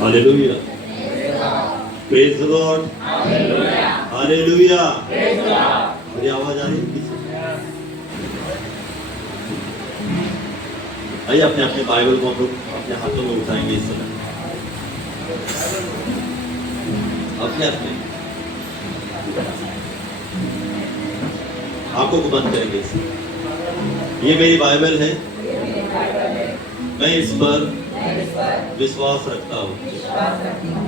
Hallelujah, praise the Lord, hallelujah. मेरी आवाज आ रही है पीछे? आइए अपने अपने बाइबल को हम लोग अपने हाथों में उठाएंगे इस समय, अपने अपने आंखों को बंद करेंगे इस समय। ये मेरी बाइबल है, मैं इस पर विश्वास रखता हूँ।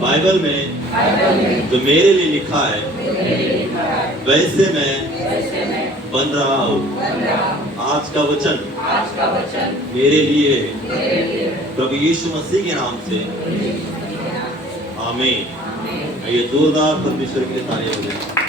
बाइबल में जो मेरे लिए लिखा है वैसे मैं बन रहा हूँ। आज का वचन मेरे लिए प्रभु यीशु मसीह के नाम से आमीन। ये जोरदार परमेश्वर के लिए तालियां बजाएं।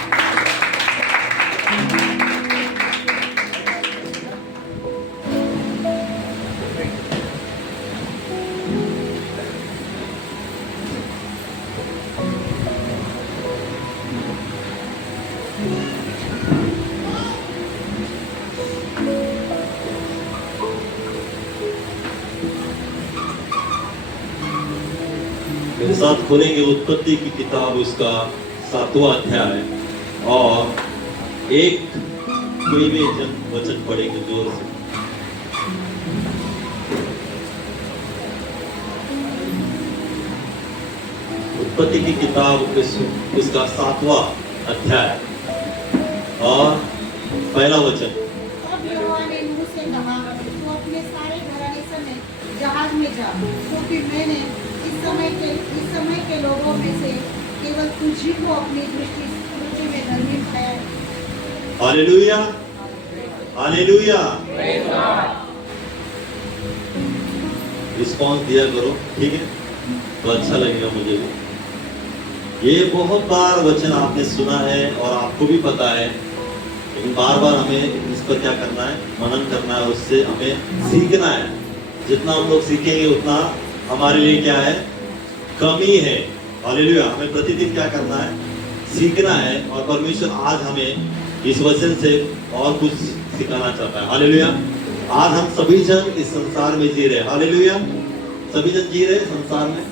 मेरे साथ खोलेंगे उत्पत्ति की किताब, उसका 7वां अध्याय और एक कोई भी वचन पढ़ेंगे जोर से। उत्पत्ति की किताब उसका 7वां अध्याय और पहला वचन। तब यहोवा ने नूह से कहा, तू अपने सारे घराने समेत जहाज में जा, क्योंकि मैंने इस समय के लोगों में से केवल तुझी को अपनी दृष्टि में धर्मी पाया है। Hallelujah, hallelujah. रिस्पॉन्स दिया करो, ठीक है? तो अच्छा लगेगा मुझे भी। ये बहुत बार वचन आपने सुना है और आपको भी पता है, लेकिन बार बार हमें इस पर क्या करना है? मनन करना है, उससे हमें सीखना है। जितना हम लोग सीखेंगे उतना हमारे लिए क्या है? कमी है। हालेलुया। हमें प्रतिदिन क्या करना है? सीखना है। और परमेश्वर आज हमें इस वचन से और कुछ सिखाना चाहता है। हालेलुया। आज हम सभी जन इस संसार में जी रहे हैं। हालेलुया। सभी जन जी रहे हैं संसार में।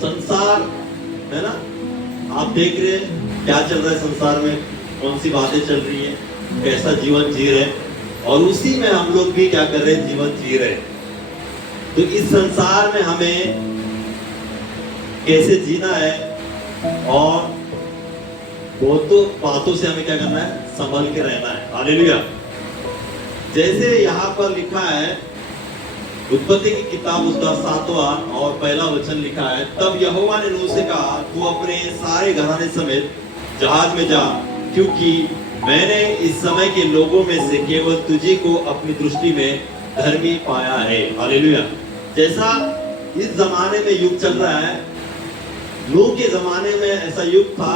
संसार है ना, आप देख रहे हैं क्या चल रहा है संसार में, कौन सी बातें चल रही है, कैसा जीवन जी रहे हैं, और उसी में हम लोग भी क्या कर रहे हैं? जीवन जी रहे हैं। तो इस संसार में हमें कैसे जीना है और बहुतों बातों से हमें क्या करना है? संभल के रहना है। हालेलुया। जैसे यहाँ पर लिखा है, उत्पत्ति की किताब उसका 7वां और पहला वचन लिखा है, तब यहोवा ने नूह से कहा, तू अपने सारे घराने समेत जहाज में जा, क्योंकि मैंने इस समय के लोगों में से केवल तुझी को अपनी दृष्टि में धर्मी पाया है। हालेलुया। जैसा इस जमाने में युग चल रहा है, नूह के जमाने में ऐसा युग था।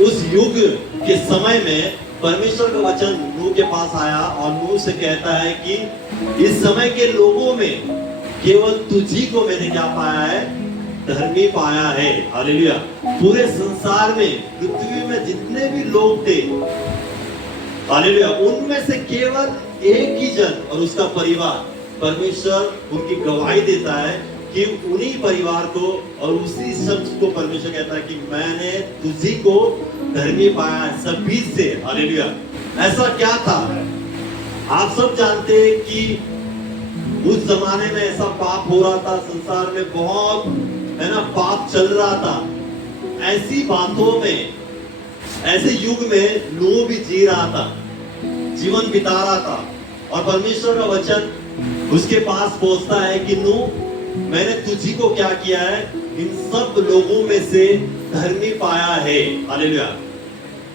उस युग के समय में परमेश्वर का वचन नूह के पास आया और नूह से कहता है कि इस समय के लोगों में केवल तुझी को मैंने क्या पाया है? धर्मी पाया है। हालेलुया। पूरे संसार में, पृथ्वी में जितने भी लोग थे, हालेलुया, उनमें से केवल एक ही जन और उसका परिवार, परमेश्वर उनकी गवाही देता है कि उन्हीं परिवार को और उसी शख्स को परमेश्वर कहता है कि मैंने तुझी को धर्मी पाया है सभी से। हालेलुया। ऐसा क्या था? आप सब जानते हैं कि उस जमाने में ऐसा पाप हो रहा था, संसार में बहुत है ना पाप चल रहा था। ऐसी बातों में, ऐसे युग में नूह भी जी रहा था, जीवन बिता रहा था, और परमेश्वर का वचन उसके पास पहुंचता है कि नूह, मैंने तुझी को क्या किया है? इन सब लोगों में से धर्मी पाया है। हालेलुया।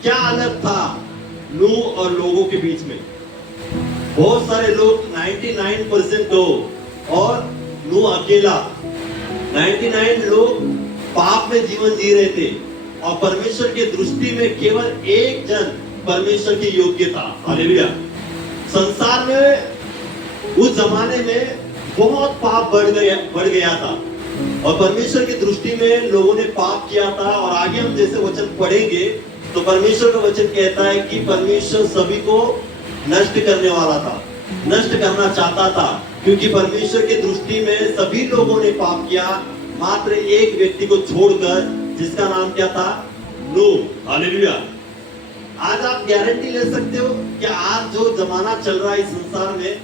क्या अलग था नूह और लोगों के बीच में? बहुत सारे लोग 99% लोग और नूह अकेला, 99 लोग पाप में जीवन जी रहे थे, और परमेश्वर की दृष्टि में केवल एक जन परमेश्वर की योग्य था। हालेलुया। संसार में उस जमाने में बहुत पाप बढ़ गया था, और परमेश्वर की दृष्टि में लोगों ने पाप किया था। और आगे हम जैसे वचन पढ़ेंगे तो परमेश्वर का वचन कहता है कि परमेश्वर सभी को नष्ट करने वाला था, नष्ट करना चाहता था, क्योंकि परमेश्वर की दृष्टि में सभी लोगों ने पाप किया। मात्र एक व्यक्ति को छोड़कर, जिसका नाम क्या था? नूह। हालेलुया। आज आप गारंटी ले सकते हो कि आज जो जमाना चल रहा है इस संसार में,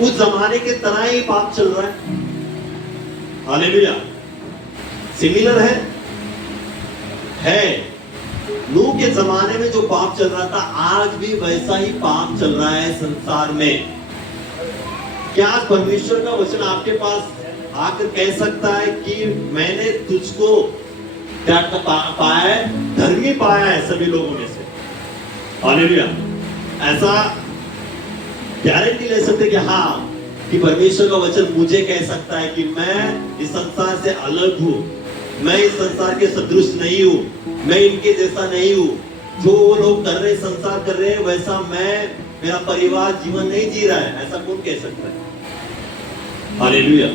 उस जमाने के तरह ही पाप चल रहा है। हालेलुया। सिमिलर है। नूह के जमाने में जो पाप चल रहा था, आज भी वैसा ही पाप चल रहा है संसार में। क्या आज परमेश्वर का वचन आपके पास आकर कह सकता है कि मैंने तुझको क्या पाया है? धर्मी पाया है सभी लोगों में से। हालेलुया। ऐसा गारंटी ले सकते कि हाँ, कि परमेश्वर का वचन मुझे कह सकता है कि मैं इस संसार से अलग हूं, मैं इस संसार के सदृश नहीं हूं, मैं इनके जैसा नहीं हूं। जो वो लोग कर रहे, संसार कर रहे हैं, वैसा मेरा परिवार जीवन नहीं जी रहा है। ऐसा कौन कह सकता है? हालेलुया।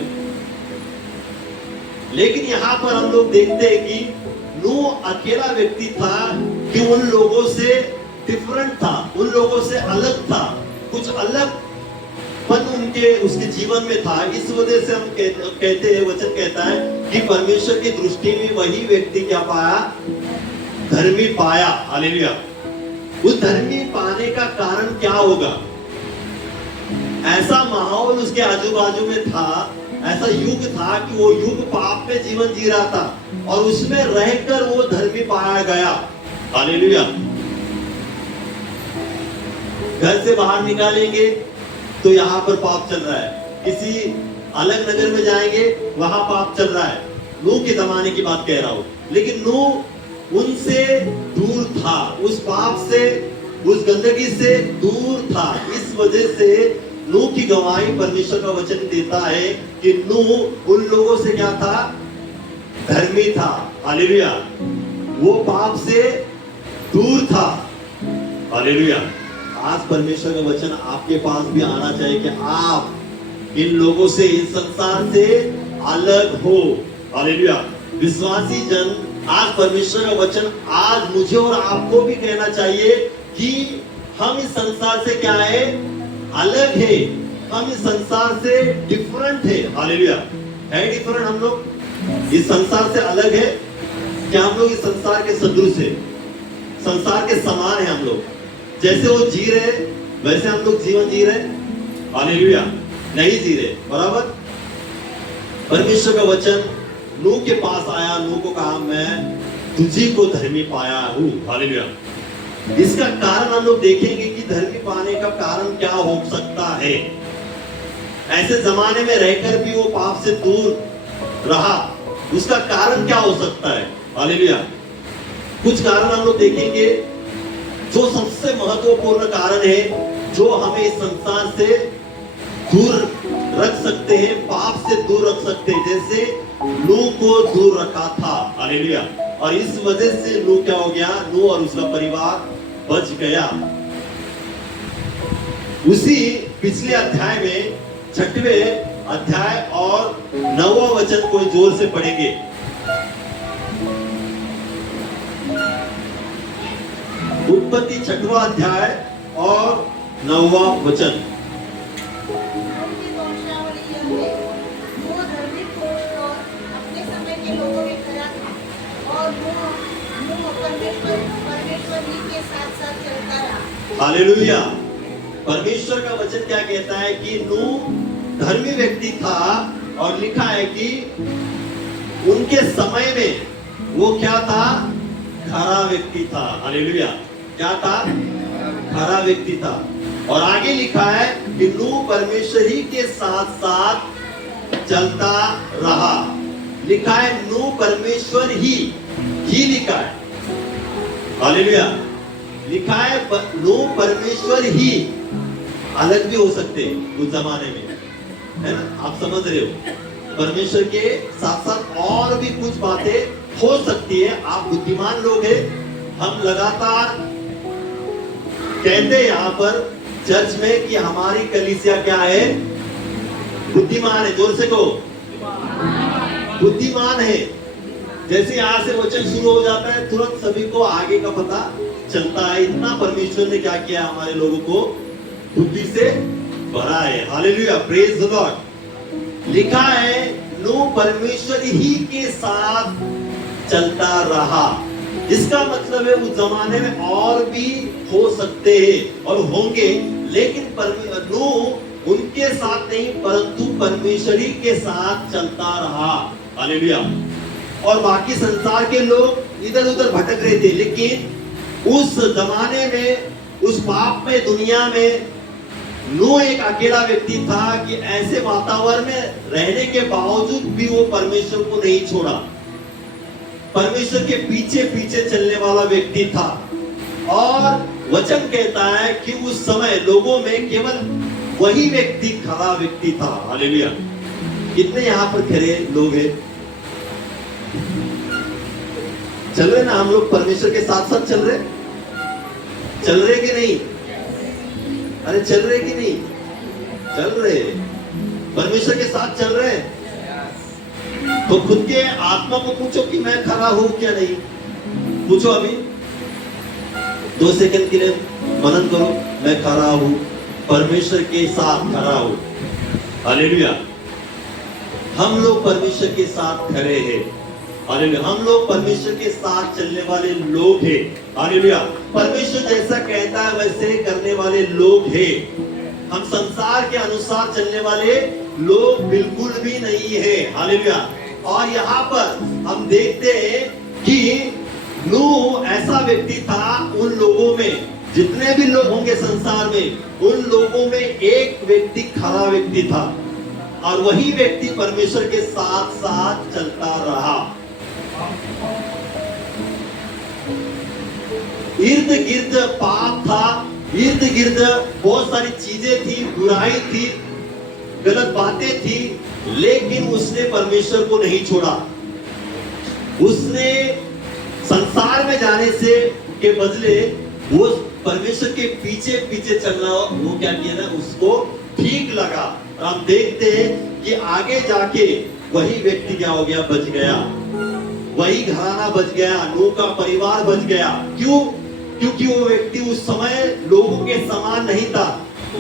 लेकिन यहां पर हम लोग देखते हैं कि नूह अकेला व्यक्ति था कि उन लोगों से डिफरेंट था, उन लोगों से अलग था, कुछ अलग पन उसके जीवन में था। इस वजह से हम कहते हैं, वचन कहता है कि परमेश्वर की दृष्टि में वही व्यक्ति क्या पाया? धर्मी पाया। हालेलुया। उस धर्मी पाने का कारण क्या होगा? ऐसा माहौल उसके आजू बाजू में था, ऐसा युग था कि वो युग पाप में जीवन जी रहा था और उसमें रहकर वो धर्मी पाया गया। हालेलुया। घर से बाहर निकालेंगे तो यहाँ पर पाप चल रहा है, किसी अलग नगर में जाएंगे वहां पाप चल रहा है। नूह के जमाने की बात कह रहा हूं, लेकिन नूह उनसे दूर था, उस पाप से, उस गंदगी से दूर था। इस वजह से नूह की गवाही परमेश्वर का वचन देता है कि नूह उन लोगों से क्या था? धर्मी था। हालेलुया। वो पाप से दूर था। हालेलुया। आज परमेश्वर का वचन आपके पास भी आना चाहिए कि आप इन लोगों से, इस संसार से अलग हो। हालेलुया। विश्वासी जन, आज परमेश्वर का वचन आज मुझे और आपको भी कहना चाहिए कि हम इस संसार से क्या है? अलग है। हम इस संसार से डिफरेंट है। हालेलुया। है डिफरेंट हम लोग? इस संसार से अलग है क्या? हम लोग इस संसार के सदृश है, संसार के समान है। हम लोग जैसे वो जी रहे वैसे हम लोग जीवन जी रहे? हालेलुया। नहीं जी रहे। बराबर। परमेश्वर का वचन नूह के पास आया, नूह को कहा मैं तुझी को धर्मी पाया हूं। हालेलुया। इसका कारण हम लोग देखेंगे कि धर्मी पाने का कारण क्या हो सकता है। ऐसे जमाने में रहकर भी वो पाप से दूर रहा, उसका कारण क्या हो सकता है? हालेलुया। कुछ कारण हम लोग देखेंगे। जो सबसे महत्वपूर्ण कारण है, जो हमें इस संसार से दूर रख सकते हैं, पाप से दूर रख सकते हैं, जैसे नूह को दूर रखा था। हालेलुया। और इस वजह से नूह क्या हो गया? नूह और उसका परिवार बच गया। उसी पिछले अध्याय में 6वें अध्याय और 9वां वचन को जोर से पढ़ेंगे। उत्पत्ति 6वां अध्याय और 9वां वचन। वंशावली यह है, वो धर्मी पुरुष और अपने समय के लोगों में खरा था और वो परमेश्वर ही के साथ साथ चलता रहा। हालेलुया। परमेश्वर का वचन क्या कहता है कि नूह धर्मी व्यक्ति था और लिखा है कि उनके समय में वो क्या था? खरा व्यक्ति था। हालेलुया। क्या था? खरा व्यक्ति था। और आगे लिखा है कि नूह परमेश्वर ही के साथ साथ चलता रहा। लिखा है नूह परमेश्वर ही लिखा है। हालेलुया। लिखा है नूह परमेश्वर ही। अलग भी हो सकते उस जमाने में, है ना? आप समझ रहे हो? परमेश्वर के साथ साथ और भी कुछ बातें हो सकती है। आप बुद्धिमान लोग हैं। हम लगातार कहते हैं यहाँ पर चर्च में कि हमारी कलीसिया क्या है? बुद्धिमान है। जोर से कहो, बुद्धिमान है। जैसे यहाँ से वचन शुरू हो जाता है, तुरंत सभी को आगे का पता चलता है। इतना परमेश्वर ने क्या किया? हमारे लोगों को बुद्धि से भरा है। हालेलुया। Praise the Lord. लिखा है नूह परमेश्वर ही के साथ चलता रहा। इसका मतलब है उस जमाने में और भी हो सकते हैं और होंगे, लेकिन नूह उनके साथ नहीं परंतु परमेश्वर ही के साथ चलता रहा। हालेलुया। और बाकी संसार के लोग इधर उधर भटक रहे थे, लेकिन उस जमाने में, उस पाप में दुनिया में नूह एक अकेला व्यक्ति था कि ऐसे वातावरण में रहने के बावजूद भी वो परमेश्वर को नहीं छोड़ा, परमेश्वर के पीछे पीछे चलने वाला व्यक्ति था। और वचन कहता है कि उस समय लोगों में केवल वही व्यक्ति खरा व्यक्ति था। हालेलुया। कितने यहाँ पर खरे लोग हैं? चल रहे ना हम लोग परमेश्वर के साथ साथ चल रहे कि नहीं? अरे चल रहे कि नहीं? चल रहे, परमेश्वर के साथ चल रहे। तो खुद के आत्मा को पूछो कि मैं खरा हूं क्या नहीं। पूछो, अभी 2 सेकंड के लिए मनन करो, मैं खरा हूं, परमेश्वर के साथ खरा हूं। हालेलुया। हम लोग परमेश्वर के साथ खरे हैं। हालेलुया। हम लोग परमेश्वर के साथ चलने वाले लोग हैं। हालेलुया। परमेश्वर जैसा कहता है वैसे करने वाले लोग हैं। हम संसार के अनुसार चलने वाले लोग बिल्कुल भी नहीं है। हालेलुया। और यहाँ पर हम देखते हैं कि नूह ऐसा व्यक्ति था, उन लोगों में जितने भी लोग होंगे संसार में, उन लोगों में एक व्यक्ति खरा व्यक्ति था और वही व्यक्ति परमेश्वर के साथ साथ चलता रहा। इर्द गिर्द पाप था, इर्द गिर्द बहुत सारी चीजें थी, बुराई थी, गलत बातें थी, लेकिन उसने परमेश्वर को नहीं छोड़ा। उसने संसार में जाने से के बदले वो परमेश्वर के पीछे पीछे चलना, वो क्या किया ना, उसको ठीक लगा। और हम देखते हैं कि आगे जाके वही व्यक्ति क्या हो गया, बच गया, वही घराना बच गया, नूह का परिवार बच गया। क्यों? क्योंकि वो व्यक्ति उस समय लोगों के समान नहीं था।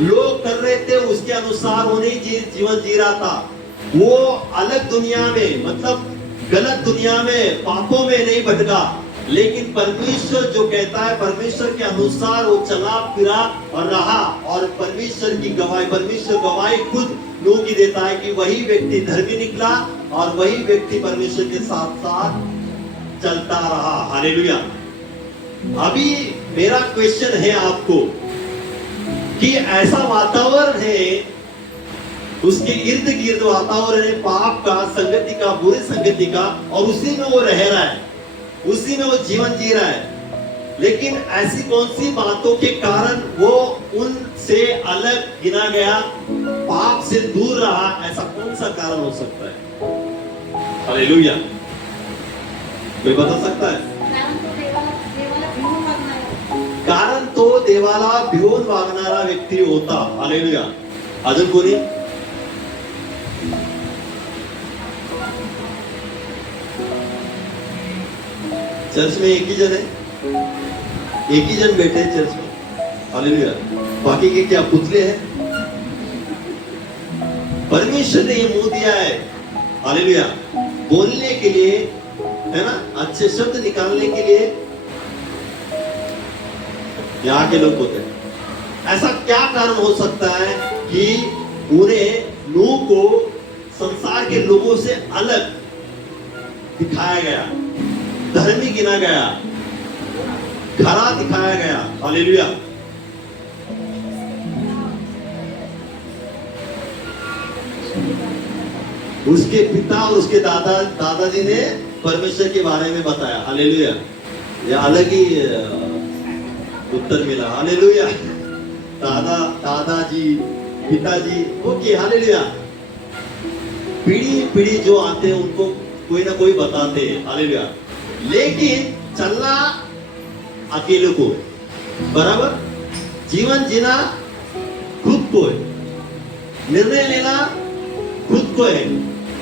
लोग कर रहे थे उसके अनुसार वो नहीं जीवन जी रहा था। वो अलग दुनिया में, मतलब गलत दुनिया में, पापों में नहीं भटका, लेकिन परमेश्वर जो कहता है परमेश्वर के अनुसार वो चला फिरा और रहा। और परमेश्वर की गवाही, परमेश्वर गवाही खुद नूह की देता है कि वही व्यक्ति धर्मी निकला और वही व्यक्ति परमेश्वर के साथ साथ चलता रहा। हालेलुया। अभी मेरा क्वेश्चन है आपको कि ऐसा वातावरण है, उसके इर्द गिर्द वातावरण है पाप का, संगति का, बुरी संगति का, और उसी में वो रह रहा है, उसी में वो जीवन जी रहा है। लेकिन ऐसी कौन सी बातों के कारण वो उनसे अलग गिना गया, पाप से दूर रहा? ऐसा कौन सा कारण हो सकता है? हालेलुया। कोई बता सकता है? कारण तो देवाला भिवून वागणारा व्यक्ती होता। हालेलुया। अजून कोणी? चर्च में एक ही जन है, एक ही जन बैठे हैं चर्च में। हालेलुया। बाकी के क्या पुतले हैं? परमेश्वर ने ये मुंह दिया है, हालेलुया, बोलने के लिए, है ना, अच्छे शब्द निकालने के लिए यहाँ के लोग होते हैं। ऐसा क्या कारण हो सकता है कि उन्हें नूह को संसार के लोगों से अलग दिखाया गया, धर्मी गिना गया, खरा दिखाया गया? हालेलुया। उसके पिता और उसके दादाजी ने परमेश्वर के बारे में बताया। हालेलुया। यह अलग ही उत्तर मिला। हालेलुया। दादाजी, पिताजी, ओके, हालेलुया। पीढ़ी जो आते हैं उनको कोई ना कोई बताते हैं। हालेलुया। लेकिन चलना अकेले को, बराबर, जीवन जीना खुद को है, निर्णय लेना खुद को है,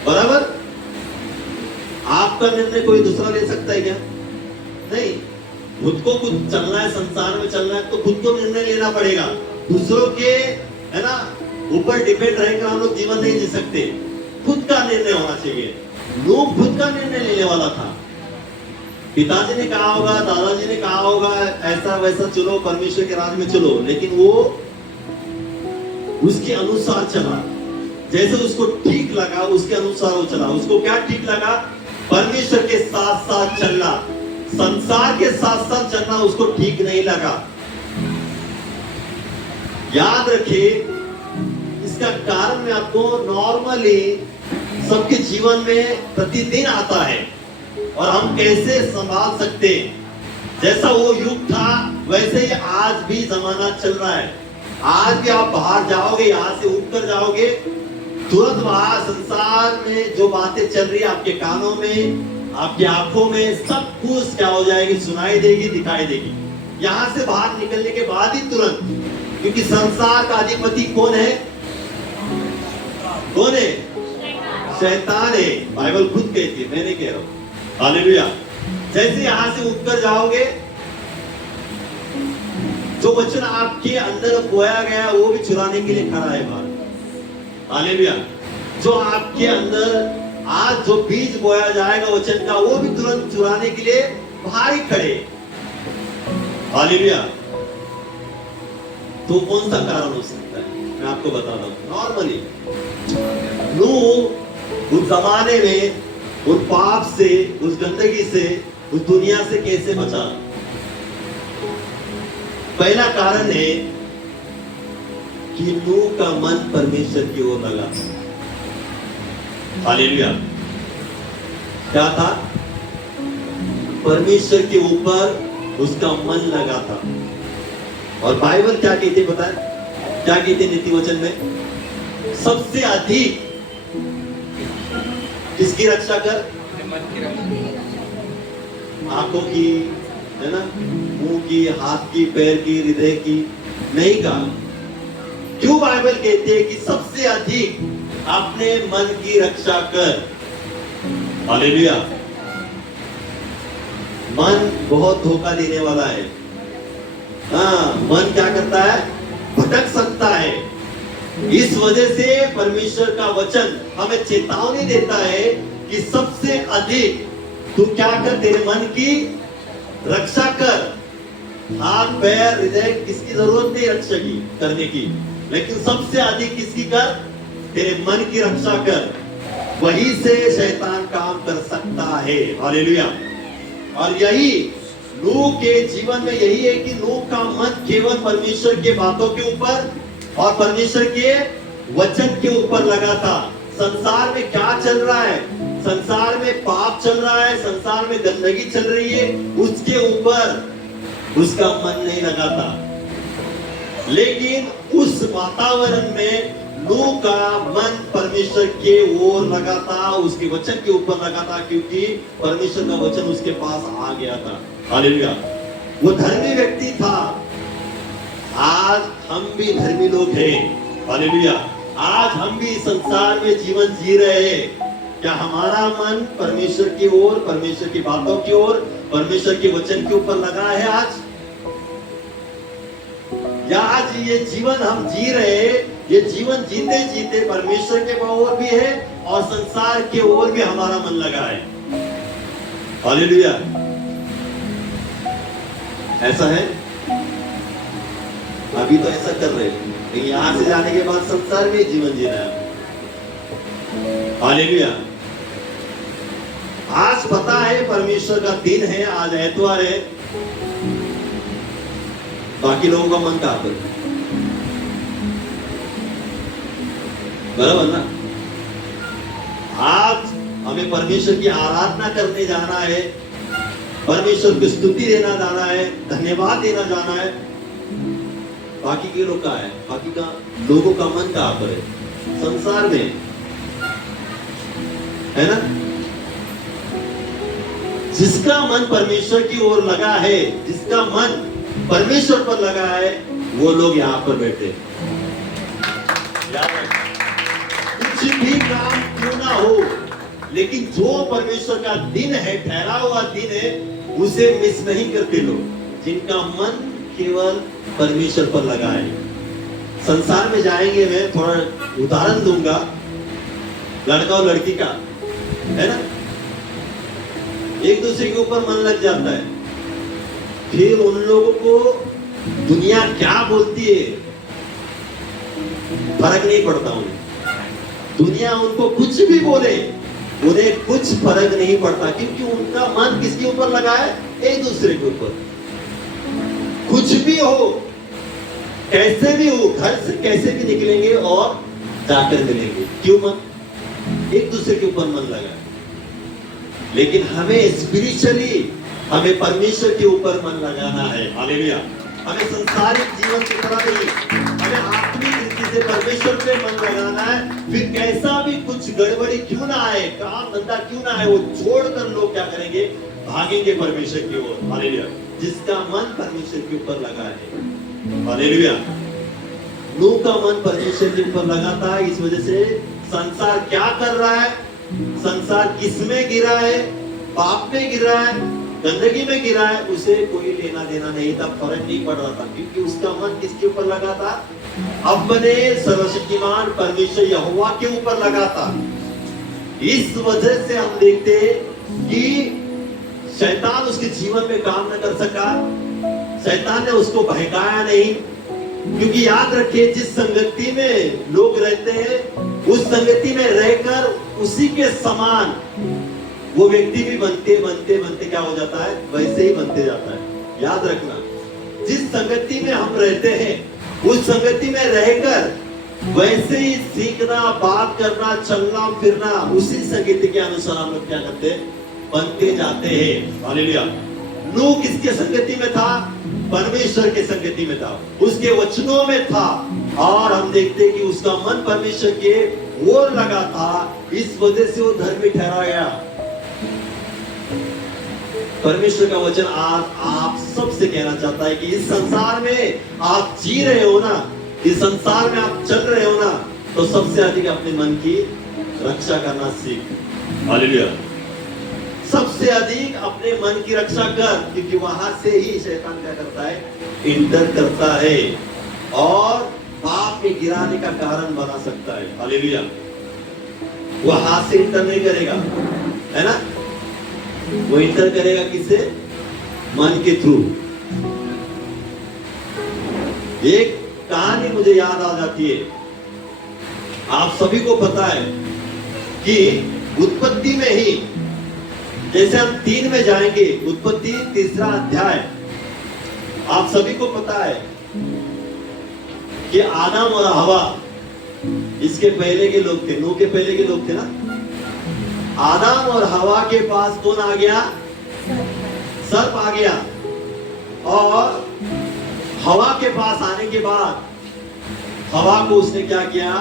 बराबर। आपका निर्णय कोई दूसरा ले सकता है क्या? नहीं। खुद को कुछ चलना है, संसार में चलना है तो खुद को निर्णय लेना पड़ेगा। दूसरों के, है ना, ऊपर डिपेंड रहकर हम लोग जीवन नहीं जी सकते। खुद का निर्णय होना चाहिए। नूह खुद का निर्णय लेने वाला था। पिताजी ने कहा होगा, दादाजी ने कहा होगा, ऐसा वैसा चलो, परमेश्वर के राज में चलो, लेकिन वो उसके अनुसार चला। जैसे उसको ठीक लगा उसके अनुसार वो चला। उसको क्या ठीक लगा? परमेश्वर के साथ साथ चलना। संसार के साथ साथ चलना उसको ठीक नहीं लगा। याद रखिए, इसका कारण मैं आपको नॉर्मली सबके जीवन में प्रतिदिन आता है और हम कैसे संभाल सकते हैं। जैसा वो युग था वैसे ही आज भी जमाना चल रहा है। आज भी आप बाहर जाओगे, यहां से उठकर जाओगे, तुरंत वहां संसार में जो बातें चल रही है आपके कानों में, आपकी आंखों में, सब कुछ क्या हो जाएगी? सुनाई देगी, दिखाई देगी। यहां से बाहर निकलने के बाद ही तुरंत, क्योंकि संसार का अधिपति कौन है? कौन है? शैतान है। बाइबल खुद कहती है, मैं नहीं कह रहा हूं। हालेलुया। जैसे यहां से उठकर जाओगे, जो वचन आपके अंदर बोया गया वो भी चुराने के लिए खड़ा है बाहर। हालेलुया। जो आपके अंदर आज जो बीज बोया जाएगा वचन का, वो भी तुरंत चुराने के लिए बाहर ही खड़े। हालेलुया। तो कौन सा कारण हो सकता है? मैं आपको बताता हूं। नॉर्मली नूह उस जमाने में उस पाप से, उस गंदगी से, उस दुनिया से कैसे बचा? पहला कारण है कि नूह का मन परमेश्वर की ओर लगा। हालेलुया। क्या था? परमेश्वर के ऊपर उसका मन लगा था। और बाइबल क्या कहती है पता है? क्या कहती है नीति वचन में? सबसे अधिक किसकी रक्षा कर? आंखों की, है ना, मुंह की, हाथ की, पैर की, हृदय की नहीं कहा। क्यों बाइबल कहती है कि सबसे अधिक अपने मन की रक्षा कर? हालेलुया। मन बहुत धोखा देने वाला है। हाँ, मन क्या करता है? भटक सकता है। इस वजह से परमेश्वर का वचन हमें चेतावनी देता है कि सबसे अधिक तू क्या कर? तेरे मन की रक्षा कर। हाथ, पैर, हृदय, किसकी जरूरत नहीं रक्षा की करने की, लेकिन सबसे अधिक किसकी कर? तेरे मन की रक्षा कर। वहीं से शैतान काम कर सकता है। हालेलुया। और यही नूह के जीवन में यही है कि नूह का मन केवल परमेश्वर के बातों के ऊपर और परमेश्वर के वचन के ऊपर लगा था। संसार में क्या चल रहा है? संसार में पाप चल रहा है, संसार में गंदगी चल रही है, उसके ऊपर उसका मन नहीं लगा था। लेकिन उस वातावरण में नूह का मन परमेश्वर के ओर लगा था, उसके वचन के ऊपर लगा था, क्योंकि परमेश्वर का वचन उसके पास आ गया था। हालेलुया। वो धर्मी व्यक्ति था। आज हम भी धर्मी लोग हैं। हालेलुया। आज हम भी संसार में जीवन जी रहे हैं। क्या हमारा मन परमेश्वर की ओर, परमेश्वर की बातों की ओर, परमेश्वर के वचन के ऊपर लगा है आज? या आज ये जीवन हम जी रहे हैं, ये जीवन जीते जीते परमेश्वर के ओर भी है और संसार के ओर भी हमारा मन लगा है? हालेलुया। ऐसा है? अभी तो ऐसा कर रहे हैं, लेकिन यहां से जाने के बाद संसार में जीवन जीना है। हालेलुया। आज पता है परमेश्वर का दिन है, आज एतवार है, बाकी लोगों का मन कहां पर? बराबर ना? आज हमें परमेश्वर की आराधना करने जाना है, परमेश्वर की स्तुति देना जाना है, धन्यवाद देना जाना है। बाकी के लोग कहां है? बाकी का लोगों का मन कहां पर है? संसार में, है ना? जिसका मन परमेश्वर की ओर लगा है, जिसका मन परमेश्वर पर लगा है, वो लोग यहाँ पर बैठे। कुछ भी काम क्यों ना हो, लेकिन जो परमेश्वर का दिन है, ठहरा हुआ दिन है, उसे मिस नहीं करते लोग, जिनका मन केवल परमेश्वर पर लगा है। संसार में जाएंगे, मैं थोड़ा उदाहरण दूंगा। लड़का और लड़की का, है ना, एक दूसरे के ऊपर मन लग जाता है। फिर उन लोगों को दुनिया क्या बोलती है फर्क नहीं पड़ता उन्हें। दुनिया उनको कुछ भी बोले, उन्हें कुछ फर्क नहीं पड़ता, क्योंकि उनका मन किसके ऊपर लगा है? एक दूसरे के ऊपर। कुछ भी हो, कैसे भी हो, घर से कैसे भी निकलेंगे और जाकर मिलेंगे। क्यों? मन एक दूसरे के ऊपर मन लगा है। लेकिन हमें स्पिरिचुअली, हमें परमेश्वर के ऊपर मन लगाना है। हालेलुया। हमें संसारिक जीवन की तरह नहीं, हमें आत्मिक रीति से परमेश्वर पे मन लगाना है। फिर कैसा भी कुछ गड़बड़ी क्यों ना आए, काम धंधा क्यों ना आए, वो छोड़कर लोग क्या करेंगे? भागेंगे परमेश्वर की ओर। हालेलुया। जिसका मन परमेश्वर के ऊपर लगा है। हालेलुया। नूह का मन परमेश्वर के ऊपर लगा था, इस वजह से संसार क्या कर रहा है, संसार किसमें गिरा है? पाप में गिरा है, गंदगी में गिरा है, उसे कोई लेना देना नहीं था, फर्क नहीं पड़ रहा था, क्योंकि उसका मन किसके ऊपर लगा था? अपने सर्वशक्तिमान परमेश्वर यहोवा के ऊपर लगा था। इस वजह से हम देखते हैं कि शैतान उसके जीवन में काम न कर सका, शैतान ने उसको बहकाया नहीं। क्योंकि याद रखिए, जिस संगति में लोग रहते हैं, उस संगति में रहकर उसी के समान वो व्यक्ति भी बनते बनते बनते क्या हो जाता है? वैसे ही बनते जाता है। याद रखना, जिस संगति में हम रहते हैं, उस संगति में रहकर वैसे ही सीखना, बात करना, चलना फिरना, उसी संगति के अनुसार हम लोग क्या करते हैं? बनते जाते हैं। हालेलुया। नूह किसके संगति में था? परमेश्वर के संगति में था, उसके वचनों में था, और हम देखते हैं कि उसका मन परमेश्वर के ओर लगा था। इस वजह से वो धर्मी ठहरा गया। परमेश्वर का वचन आज आप सबसे कहना चाहता है कि इस संसार में आप जी रहे हो ना, इस संसार में आप चल रहे हो ना, तो सबसे अधिक अपने मन की रक्षा करना सीख। हालेलुया। सबसे अधिक अपने मन की रक्षा कर, क्योंकि वहां से ही शैतान क्या करता है? इंटर करता है और पाप में गिराने का कारण बना सकता है। हालेलुया। वो हाथ से इंटर नहीं करेगा, है ना, वो इंटर करेगा किससे? मन के थ्रू। एक कहानी मुझे याद आ जाती है। आप सभी को पता है कि उत्पत्ति में ही, जैसे हम 3 में जाएंगे, उत्पत्ति 3रा अध्याय, आप सभी को पता है कि आदम और हवा इसके पहले के लोग थे, नूह के पहले के लोग थे ना। आदम और हवा के पास कौन आ गया? सर्प आ गया। और हवा के पास आने के बाद हवा को उसने क्या किया?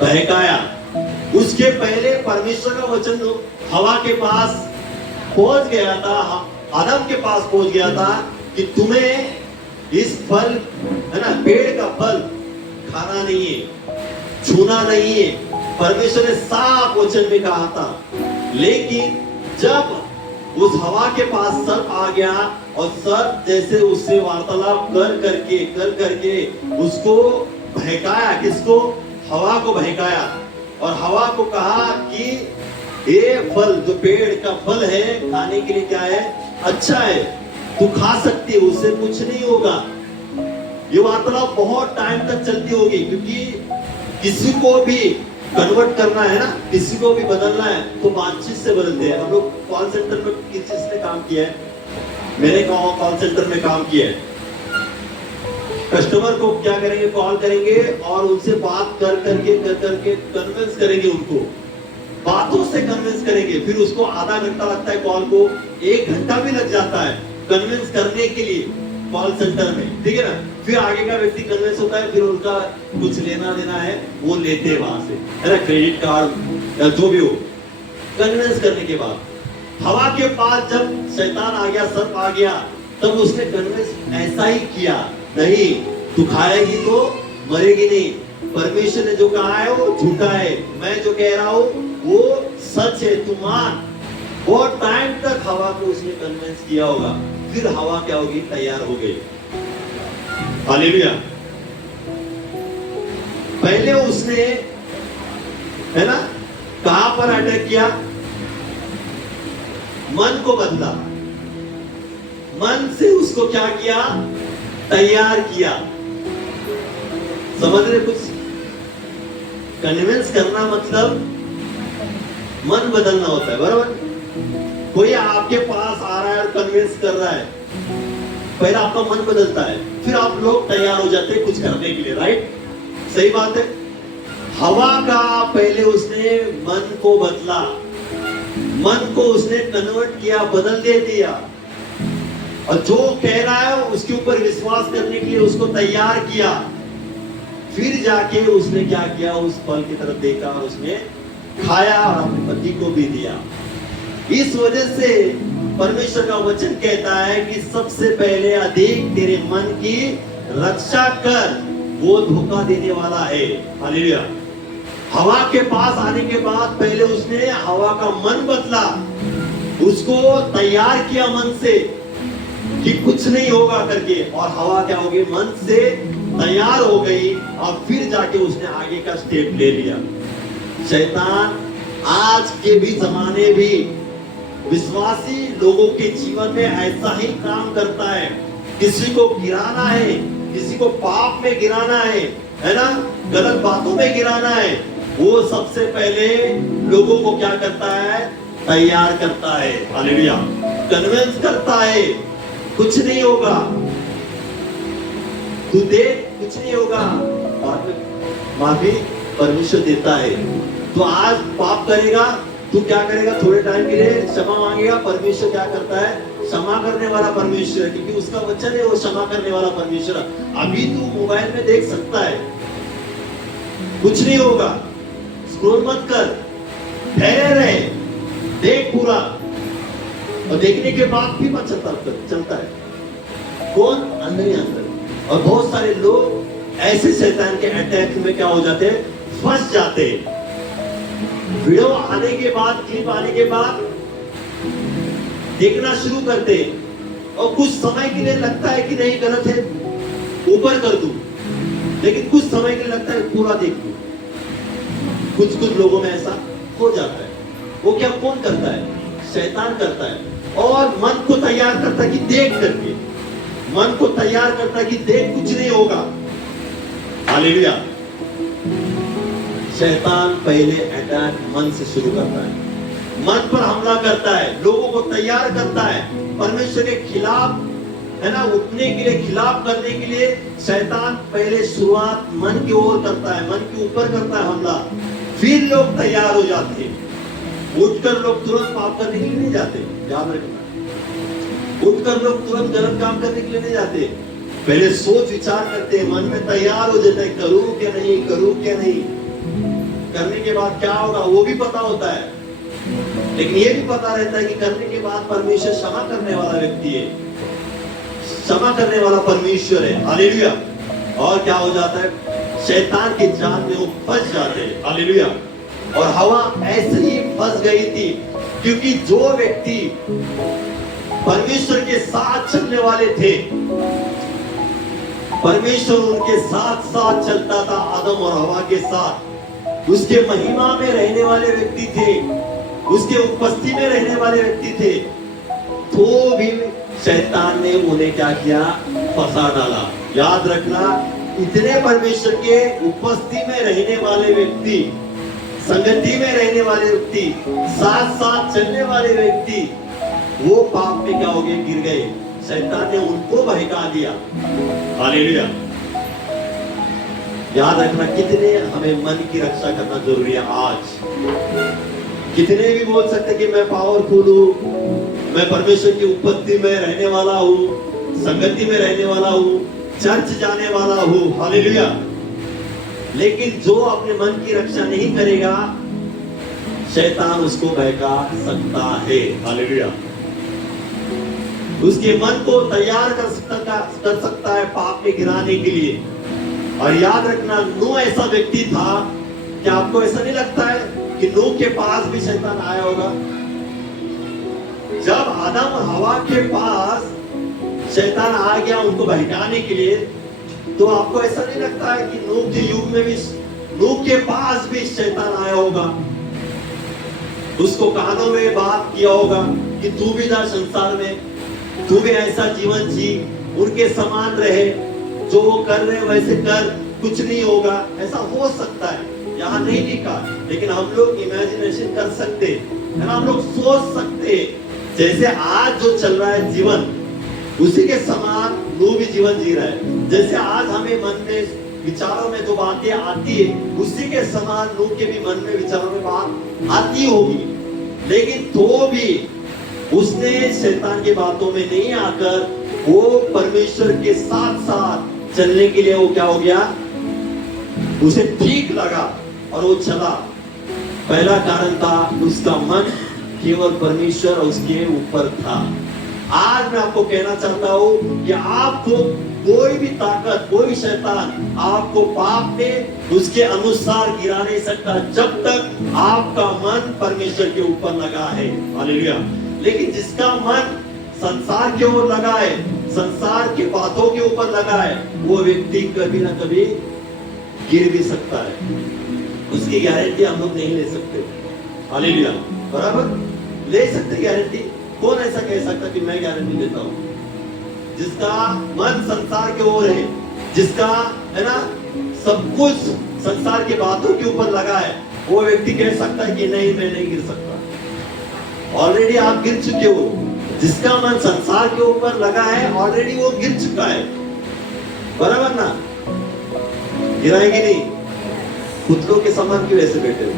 बहकाया। उसके पहले परमेश्वर का वचन हवा के पास पहुंच गया था, आदम के पास पहुंच गया था कि तुम्हें इस फल, है ना, पेड़ का फल खाना नहीं है, छूना नहीं है। परमेश्वर ने साफ वचन में कहा था। लेकिन जब उस हवा के पास सर्प आ गया और सर्प जैसे उससे वार्तालाप कर करके उसको बहकाया, किसको? हवा को बहकाया, और हवा को कहा कि ये फल, जो पेड़ का फल है, खाने के लिए क्या है? अच्छा है, तू खा सकती है, उससे कुछ नहीं होगा। ये वार्तालाप बहुत टाइम तक चलती होगी, क्योंकि किसी को भी कन्वर्ट करना है ना, किसी को भी बदलना है, तो बातचीत से बदलते हैं। हम लोग कॉल सेंटर में किस चीज ने काम किया है? मैंने कॉल सेंटर में काम किया है। कस्टमर को क्या करेंगे? कॉल करेंगे और उनसे बात कर करके कन्विंस करेंगे, उनको बातों से कन्विंस करेंगे। फिर उसको आधा घंटा लगता है, कॉल को 1 घंटा भी लग जाता है कन्विंस करने के लिए कॉल सेंटर में, ठीक है ना। फिर आगे का व्यक्ति कन्विंस होता है, फिर उनका कुछ लेना देना है वो लेते हैं वहां से, है ना, क्रेडिट कार्ड या जो भी हो। कन्विंस करने के बाद हवा के पास जब शैतान आ गया, सर्प आ गया, तब उसने कन्विंस ऐसा ही किया, नहीं तू खाएगी तो मरेगी नहीं, परमेश्वर ने जो कहा है वो झूठा है, मैं जो कह रहा हूं वो सच है, तू मान। बहुत टाइम तक हवा को उसने कन्विंस किया होगा, फिर हवा क्या होगी? तैयार हो गई। हालेलुया। पहले उसने है ना? कहां पर अटैक किया? मन को बदला, मन से उसको क्या किया? तैयार किया। समझ रहे कुछ? कन्विंस करना मतलब मन बदलना होता है, बराबर? कोई आपके पास आ रहा है और कन्विंस कर रहा है, पहले आपका मन बदलता है, फिर आप लोग तैयार हो जाते हैं कुछ करने के लिए, राइट? सही बात है। हवा का पहले उसने मन को बदला, मन को उसने कन्वर्ट किया, बदल दे दिया, और जो कह रहा है उसके ऊपर विश्वास करने के लिए उसको तैयार किया। फिर जाके उसने क्या किया? उस फल की तरफ देखा और उसने खाया और अपने पति को भी दिया। इस वजह से परमेश्वर का वचन कहता है कि सबसे पहले अधिक तेरे मन की रक्षा कर, वो धोखा देने वाला है। हालेलुया। हवा के पास आने के बाद पहले उसने हवा का मन बदला, उसको तैयार किया मन से कि कुछ नहीं होगा करके, और हवा क्या हो गई? मन से तैयार हो गई, और फिर जाके उसने आगे का स्टेप ले लिया। शैतान आज के भी जमाने भी विश्वासी लोगों के जीवन में ऐसा ही काम करता है। किसी को गिराना है, किसी को पाप में गिराना है ना, गलत बातों में गिराना है, वो सबसे पहले लोगों को क्या करता है? तैयार करता है। हालेलुया। कन्विंस करता है, कुछ नहीं होगा, तू देख, कुछ नहीं होगा, बाद में माफी परमेश्वर देता है। तो आज पाप करेगा, तू क्या करेगा? थोड़े टाइम के लिए क्षमा मांगेगा, परमेश्वर क्या करता है? क्षमा करने वाला परमेश्वर है, क्योंकि उसका वचन है वो क्षमा करने वाला परमेश्वर है। अभी तू मोबाइल में देख सकता है, कुछ नहीं होगा, स्क्रॉल मत कर, ठहरे रहे, देख पूरा, और देखने के बाद भी मत चलता है। कौन? अंदर ही अंदर। और बहुत सारे लोग ऐसे शैतान के अटैक में क्या हो जाते हैं? फंस जाते हैं। वीडियो आने के बाद, क्लिप आने के बाद देखना शुरू करते हैं, और कुछ समय के लिए लगता है कि नहीं गलत है, ऊपर कर दूं, लेकिन कुछ समय के लिए लगता है पूरा देख लूं। कुछ लोगों में ऐसा हो जाता है। वो क्या कौन करता है? शैतान करता है, और मन को तैयार करता है कि देख करके, मन को तैयार करता है कि देख, कुछ नहीं होगा। हालेलुया। शैतान पहले अटैक मन से शुरू करता है, मन पर हमला करता है, लोगों को तैयार करता है परमेश्वर के खिलाफ, है ना, उठने के लिए, खिलाफ करने के लिए। शैतान पहले शुरुआत मन की ओर करता है, मन के ऊपर करता है हमला, फिर लोग तैयार हो जाते हैं। उठकर लोग तुरंत पाप करने के लिए नहीं जाते, याद रखना। उठकर लोग तुरंत गलत काम करने के लिए नहीं जाते, पहले सोच विचार करते हैं, मन में तैयार हो जाते हैं, करूं क्या नहीं, करूं क्या नहीं। करने के बाद क्या होगा वो भी पता होता है, लेकिन ये भी पता रहता है कि करने के बाद परमेश्वर क्षमा करने वाला व्यक्ति है, क्षमा करने वाला परमेश्वर है। हालेलुया। और क्या हो जाता है? शैतान के जाल में वो फंस जाते हैं। हालेलुया। और हवा ऐसे ही फंस गई थी, क्योंकि जो व्यक्ति परमेश्वर के साथ चलने वाले थे, परमेश्वर उनके साथ साथ चलता था, आदम और हवा के साथ, उसके महिमा में रहने वाले व्यक्ति थे, उसके उपस्थिति में रहने वाले व्यक्ति थे, तो भी शैतान ने उन्हें क्या किया? फंसा डाला। याद रखना, इतने परमेश्वर के उपस्थिति में रहने वाले व्यक्ति, संगति में रहने वाले व्यक्ति, साथ साथ चलने वाले व्यक्ति, वो पाप में क्या हो गए? गिर गए। शैतान ने उनको बहका दिया। हालेलुया। याद रखना, कितने हमें मन की रक्षा करना जरूरी है आज। कितने भी बोल सकते कि मैं पावरफुल हूं, मैं परमेश्वर की उपस्थिति में रहने वाला हूं, संगति में रहने वाला हूं, चर्च जाने वाला हूं। हालेलुया। लेकिन जो अपने मन की रक्षा नहीं करेगा, शैतान उसको बहका सकता है। हालेलुया। उसके मन को तैयार कर सकता है पाप में गिराने के लिए। और याद रखना, नूह ऐसा व्यक्ति था। क्या आपको ऐसा नहीं लगता है कि नूह के पास भी शैतान आया होगा? जब आदम और हवा के पास शैतान आ गया उनको बहकाने के लिए, तो आपको ऐसा नहीं लगता है कि नूह के युग में भी नूह के पास भी शैतान आया होगा, उसको कानों में बात किया होगा कि तू भी जा संसार में, तू भी ऐसा जीवन जी, उनके समान रहे, जो वो कर रहे हैं वैसे कर, कुछ नहीं होगा। ऐसा हो सकता है, यहाँ नहीं लिखा, लेकिन हम लोग इमेजिनेशन कर सकते है ना, हम लोग सोच सकते, जैसे आज जो चल रहा है जीवन, उसी के समान नूह भी जीवन जी रहा है। जैसे आज हमें मन में विचारों में जो बातें आती है, उसी के समान नूह के भी मन में विचारों में बात आती होगी, लेकिन तो भी उसने शैतान की बातों में नहीं आकर वो परमेश्वर के साथ साथ चलने के लिए वो क्या हो गया, उसे ठीक लगा और वो चला। पहला कारण था उसका मन केवल परमेश्वर और उसके ऊपर था। आज मैं आपको कहना चाहता हूं कि आपको कोई भी ताकत, कोई शैतान आपको पाप में उसके अनुसार गिरा नहीं सकता, जब तक आपका मन परमेश्वर के ऊपर लगा है। हालेलुया। लेकिन जिसका मन संसार के ओर लगा है, संसार की बातों के ऊपर लगा है, वो व्यक्ति कभी ना कभी गिर भी सकता है। उसकी गारंटी हम लोग नहीं ले सकते। हालेलुया। बराबर ले सकते गारंटी? कौन ऐसा कह सकता कि मैं गारंटी देता हूं? जिसका मन संसार के ओर है, जिसका है ना सब कुछ संसार की बातों के ऊपर लगा है, वो व्यक्ति कह सकता है कि नहीं, मैं नहीं गिर सकता। ऑलरेडी आप गिर चुके हो। जिसका मन संसार के ऊपर लगा है, ऑलरेडी वो गिर चुका है। बराबर ना? गिराएगी नहीं? पुतलों के समान क्यों ऐसे बैठे हो?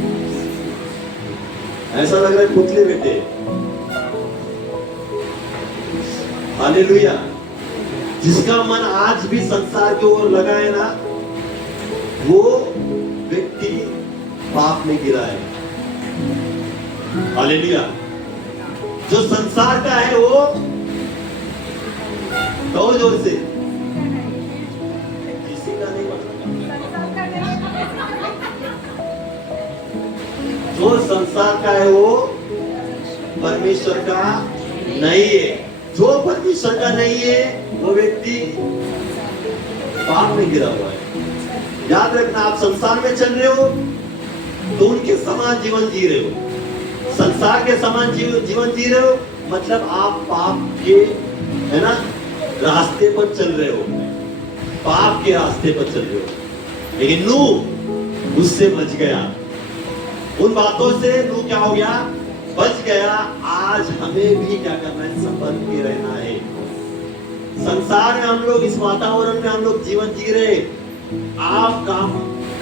ऐसा लग रहा है पुतले बैठे। हालेलुया। जिसका मन आज भी संसार की ओर लगा है ना, वो व्यक्ति पाप में गिरा है। हालेलुया। जो संसार का है वो कहो जोर से, किसी का नहीं जो संसार का है वो परमेश्वर का नहीं है। जो परमेश्वर का नहीं है वो व्यक्ति पाप में गिरा हुआ है। याद रखना, आप संसार में चल रहे हो तो उनके समान जीवन जी रहे हो। संसार के समान जीवन जी रहे हो मतलब आप पाप के है ना रास्ते पर चल रहे हो, पाप के रास्ते पर चल रहे हो। लेकिन नूह उससे बच गया, उन बातों से नूह क्या हो गया, बच गया। आज हमें भी क्या करना है, संभल के रहना है। संसार में हम लोग, इस वातावरण में हम लोग जीवन जी रहे। आप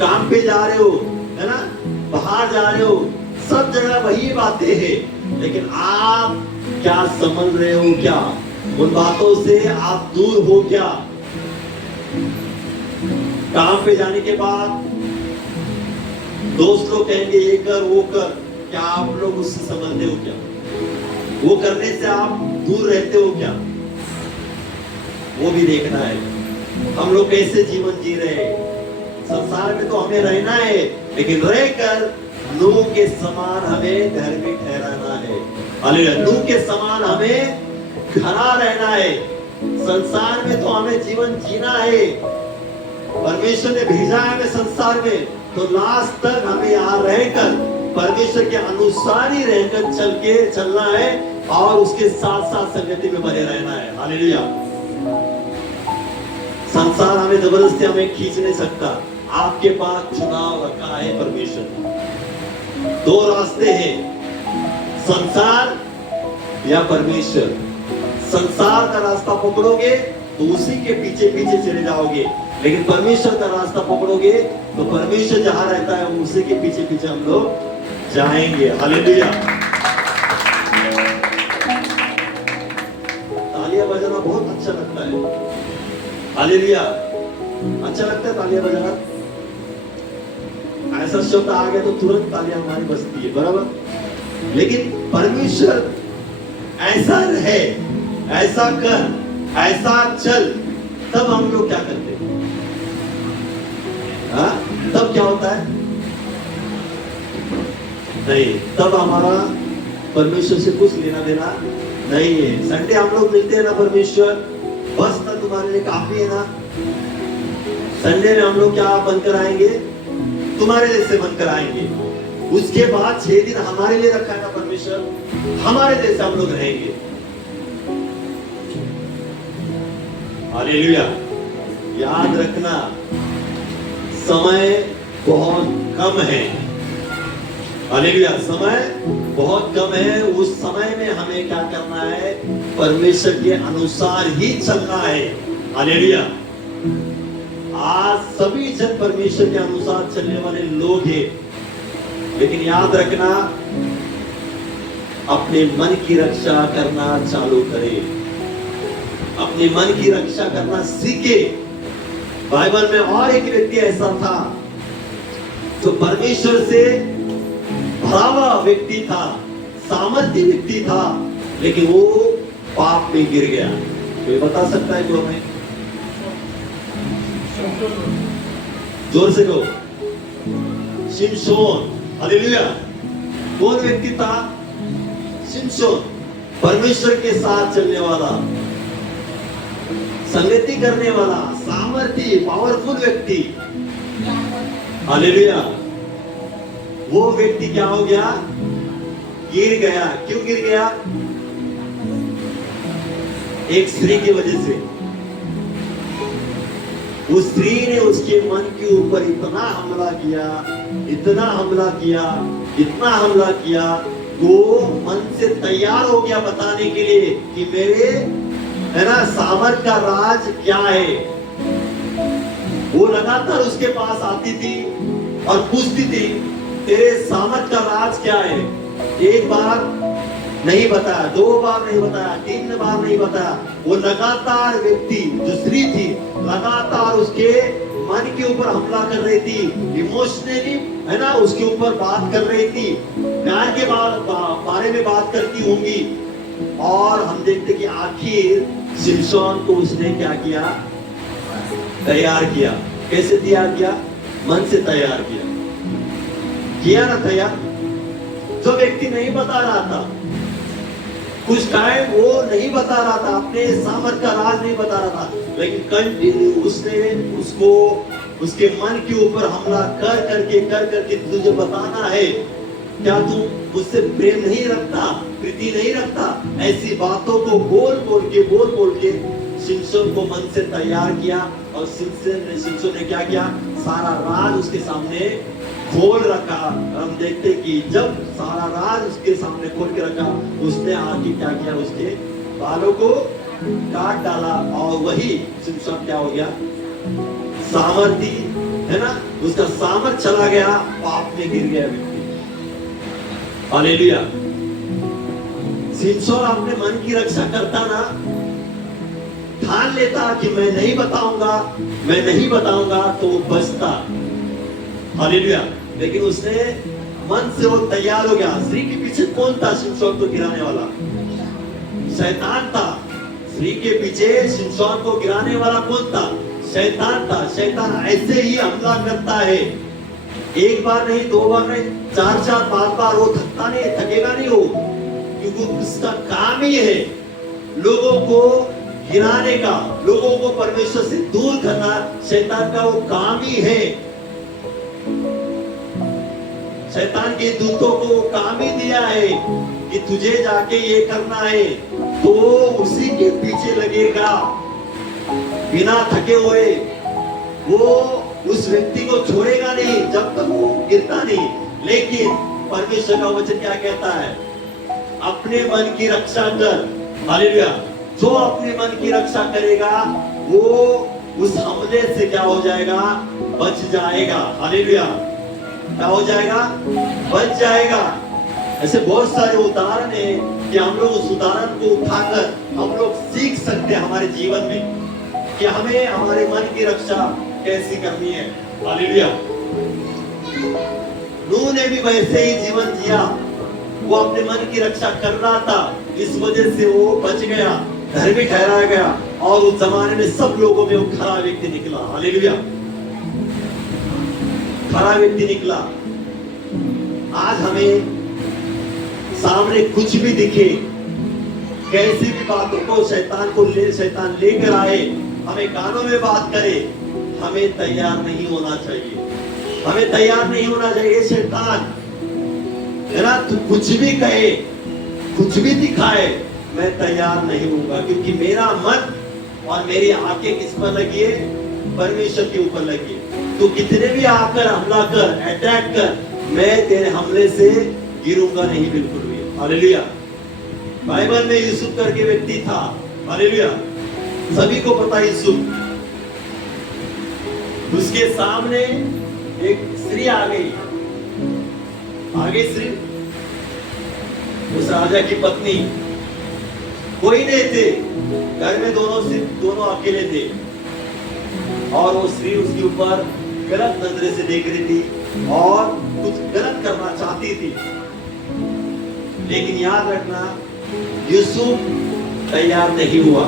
काम पे जा रहे हो है ना, बाहर जा रहे हो, सब जगह वही बातें हैं, लेकिन आप क्या समझ रहे हो? क्या उन बातों से आप दूर हो? क्या काम पे जाने के बाद दोस्त लोग कहेंगे ये कर वो कर, क्या आप लोग उससे समझते हो? क्या वो करने से आप दूर रहते हो? क्या वो भी देखना है। हम लोग कैसे जीवन जी रहे हैं। संसार में तो हमें रहना है, लेकिन रहकर नूह के समान हमें धर्मी ठहराना है। हालेलुया। नूह के समान हमें खरा रहना है। संसार में तो हमें जीवन जीना है। परमेश्वर ने भेजा है हमें संसार में, तो लास्ट तक हमें यहाँ रहकर परमेश्वर के अनुसार ही रहकर चलना है और उसके साथ साथ संगति में बने रहना है। हालेलुया। संसार हमें जबरदस्ती हमें खींच नहीं सकता। आपके पास चुनाव रखा है परमेश्वर। दो रास्ते हैं, संसार या परमेश्वर। संसार का रास्ता पकड़ोगे तो उसी के पीछे पीछे चले जाओगे, लेकिन परमेश्वर का रास्ता पकड़ोगे तो परमेश्वर जहां रहता है उसी के पीछे पीछे हम लोग जाएंगे। हालेलुया। तालियां बजाना बहुत अच्छा लगता है। हालेलुया। अच्छा लगता है तालियां बजाना। ऐसा शब्द आ गया तो तुरंत तालियां हमारी बजती है, बराबर। लेकिन परमेश्वर ऐसा रहे, ऐसा कर, ऐसा चल, तब हम लोग क्या करते हैं? तब क्या होता है? नहीं, तब हमारा परमेश्वर से कुछ लेना देना नहीं है। संडे हम लोग मिलते हैं ना परमेश्वर, बस ना तुम्हारे लिए काफी है ना। संडे में हम लोग क्या बनकर आएंगे? तुम्हारे जैसे बनकर आएंगे। उसके बाद 6 दिन हमारे लिए रखा है ना परमेश्वर, हमारे जैसे हम लोग रहेंगे। हालेलुया। याद रखना, समय बहुत कम है। हालेलुया। समय बहुत कम है। उस समय में हमें क्या करना है? परमेश्वर के अनुसार ही चलना है। हालेलुया। आज सभी जन परमेश्वर के अनुसार चलने वाले लोग हैं, लेकिन याद रखना, अपने मन की रक्षा करना चालू करें। अपने मन की रक्षा करना सीखे। बाइबल में और एक व्यक्ति ऐसा था जो परमेश्वर से भरा हुआ व्यक्ति था, सामर्थ्य व्यक्ति था, लेकिन वो पाप में गिर गया। कोई बता सकता है क्यों? हमें जोर से कहो। शिमशोन। हालेलुया। कौन व्यक्ति था? शिमशोन। परमेश्वर के साथ चलने वाला, संगति करने वाला, सामर्थ्य, पावरफुल व्यक्ति। हालेलुया। वो व्यक्ति क्या हो गया? गिर गया। क्यों गिर गया? एक स्त्री की वजह से। उस स्त्री ने उसके मन के ऊपर इतना हमला किया, इतना हमला किया, इतना हमला किया, वो मन से तैयार हो गया बताने के लिए कि मेरे, है ना, सामर्थ का राज क्या है। वो लगातार उसके पास आती थी और पूछती थी, तेरे सामर्थ का राज क्या है? एक बार नहीं बताया, 2 बार नहीं बताया, 3 बार नहीं बताया। वो लगातार व्यक्ति, जो स्त्री थी, लगातार उसके मन के ऊपर हमला कर रही थी, इमोशनली, है ना, उसके ऊपर बात कर रही थी, प्यार के बारे में बात करती होंगी। और हम देखते कि आखिर शिमशोन को उसने क्या किया? तैयार किया। कैसे तैयार किया? मन से तैयार किया ना तैयार। जो व्यक्ति नहीं बता रहा था, कुछ टाइम वो नहीं बता रहा था, अपने सामर्थ का राज नहीं बता रहा था, लेकिन कंटिन्यू उसने उसको उसके मन के ऊपर हमला कर करके तुझे बताना है, क्या तू मुझसे प्रेम नहीं रखता, प्रीति नहीं रखता? ऐसी बातों को बोल बोल के शिमशोन को मन से तैयार किया। और शिमशोन ने क्या किया? सारा राज उसके सामने खोल रखा। हम देखते कि जब सारा राज उसके सामने खोल के रखा, उसने आके क्या किया? उसके बालों को काट डाला। और वही शिमशोन क्या हो गया? सामर्थ्य, है ना, उसका सामर्थ्य चला गया, पाप में गिर गया व्यक्ति। हालेलुया। शिमशोन अपने मन की रक्षा करता ना, ठान लेता कि मैं नहीं बताऊंगा, तो बचता। हालेलुया। लेकिन उसने मन से वो तैयार हो गया। स्त्री के पीछे कौन था शिमशोन को गिराने वाला? शैतान था। स्त्री के पीछे शिमशोन को गिराने वाला कौन था? शैतान था। शैतान ऐसे ही हमला करता है, 1 बार नहीं, 2 बार नहीं, 4 5 वो थकेगा नहीं वो, क्योंकि उसका काम ही है लोगों को गिराने का, लोगों को परमेश्वर से दूर करना। शैतान का वो काम ही है। शैतान के दूतों को काम ही दिया है कि तुझे जाके ये करना है, तो उसी के पीछे लगेगा बिना थके हुए। वो उस व्यक्ति को छोड़ेगा नहीं जब तक वो गिरता नहीं। लेकिन परमेश्वर का वचन क्या कहता है? अपने मन की रक्षा कर। हालेलुया। जो अपने मन की रक्षा करेगा वो उस हमले से क्या हो जाएगा? बच जाएगा। हालेलुया। क्या हो जाएगा? बच जाएगा। ऐसे बहुत सारे उदाहरण है कि हम लोग उस उदाहरण को उठाकर हम लोग सीख सकते हैं हमारे जीवन में कि हमें हमारे मन की रक्षा कैसी करनी है। हालेलुया। नूह ने भी वैसे ही जीवन जिया। वो अपने मन की रक्षा कर रहा था, इस वजह से वो बच गया, धर्मी ठहराया गया, और उस जमाने में सब लोगों में वो खरा व्यक्ति निकला। हालेलुया। खरा व्यक्ति निकला। आज हमें सामने कुछ भी दिखे, कैसी भी बातों को शैतान लेकर आए, हमें कानों में बात करे, हमें तैयार नहीं होना चाहिए। हमें तैयार नहीं होना चाहिए। शैतान है ना, तू कुछ भी कहे, कुछ भी दिखाए, मैं तैयार नहीं हूँगा, क्योंकि मेरा मन और मेरी आंखें किस पर लगी है? परमेश्वर के ऊपर लगी है। तो कितने भी आकर हमला कर, अटैक कर, मैं तेरे हमले से गिरूंगा नहीं, बिल्कुल भी। हालेलुया। बाइबल में यूसुफ करके व्यक्ति था। हालेलुया। सभी को पता यूसुफ, उसके सामने एक स्त्री आ गई। स्त्री, उस राजा की पत्नी, कोई नहीं थे घर में, दोनों अकेले थे, और वो स्त्री उसके ऊपर गलत नजरे से देख रही थी और कुछ गलत करना चाहती थी। लेकिन याद रखना, यूसुफ तैयार नहीं हुआ।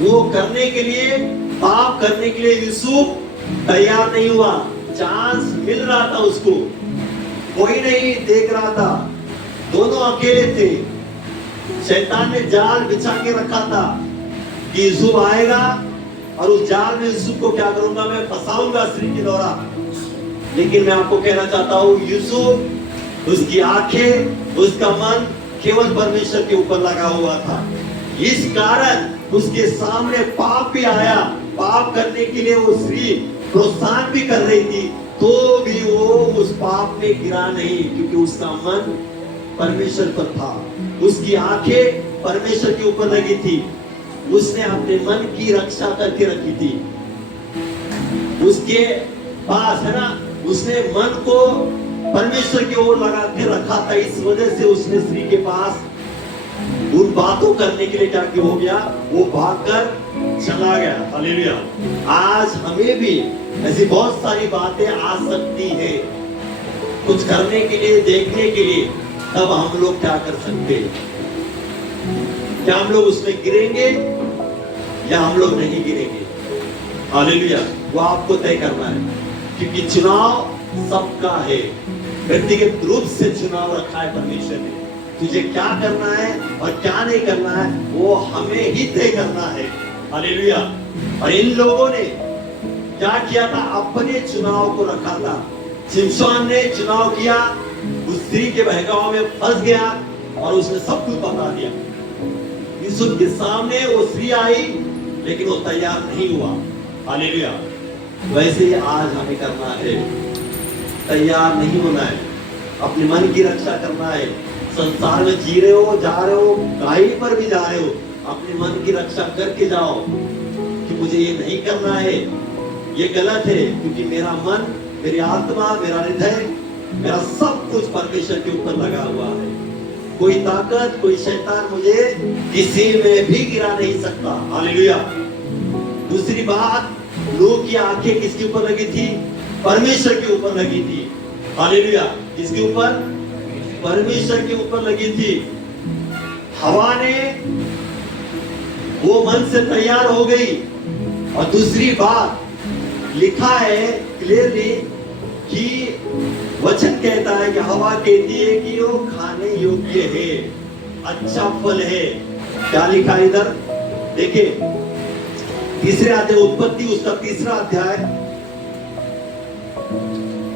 वो करने के लिए, पाप करने के लिए यूसुफ तैयार नहीं हुआ। चांस मिल रहा था उसको, कोई नहीं देख रहा था, दोनों अकेले थे। शैतान ने जाल बिछा के रखा था कि यूसुफ आएगा और उस जाल में यूसुफ को क्या करूंगा? मैं फंसाऊंगा स्त्री के द्वारा। लेकिन मैं आपको कहना चाहता हूं, यूसुफ, उसकी आंखें, उसका मन केवल परमेश्वर के ऊपर लगा हुआ था। इस कारण उसके सामने पाप भी आया। पाप करने के लिए वो स्त्री प्रोत्साहन भी कर रही थी, तो भी वो उस पाप में गिरा नहीं, क्योंकि उसका मन परमेश्वर पर था। उसकी आंखें परमेश्वर के ऊपर लगी थी। उसने अपने मन की रक्षा करके रखी थी। उसके पास, है ना, उसने मन को परमेश्वर की ओर लगा के रखा था। इस वजह से उसने स्त्री के पास उन बातों करने के लिए क्या हो गया? वो भागकर चला गया। हालेलुया। आज हमें भी ऐसी बहुत सारी बातें आ सकती है, कुछ करने के लिए, देखने के लिए। तब हम लोग क्या कर सकते हैं? क्या हम लोग उसमें गिरेंगे या हम लोग नहीं गिरेंगे? हालेलुया। वो आपको तय करना है, क्योंकि चुनाव सबका है। व्यक्तिगत रूप से चुनाव रखा है परमेश्वर ने। तुझे क्या करना है और क्या नहीं करना है, वो हमें ही तय करना है। हालेलुया। और इन लोगों ने क्या किया था? अपने चुनाव को रखा था। शिमशोन ने चुनाव किया, उस स्त्री के बहकाव में फंस गया और उसने सब कुछ बता दिया। यूसुफ के सामने वो स्त्री आई, लेकिन वो तैयार नहीं हुआ। हालेलुया। वैसे ही आज हमें करना है, तैयार नहीं होना है, अपने मन की रक्षा करना है। संसार में जी रहे हो, जा रहे हो, कहीं पर भी जा रहे हो, अपने मन की रक्षा करके जाओ कि मुझे ये नहीं करना है, ये गलत है, क्योंकि मेरा मन, मेरी आत्मा, मेरा हृदय, मेरा सब कुछ परमेश्वर के ऊपर लगा हुआ है। कोई ताकत, कोई शैतान मुझे किसी में भी गिरा नहीं सकता। हालेलुया। दूसरी बात, लोग की आंखें किसके ऊपर लगी थी? परमेश्वर के ऊपर लगी थी। हालेलुया। किसके ऊपर? परमेश्वर के ऊपर लगी थी। हवा ने, वो मन से तैयार हो गई। और दूसरी बात, लिखा है क्लियरली कि वचन कहता है कि हवा कहती है कि वो खाने योग्य है, अच्छा फल है। क्या लिखा है इधर? देखिए, तीसरे अध्याय उत्पत्ति, उसका तीसरा अध्याय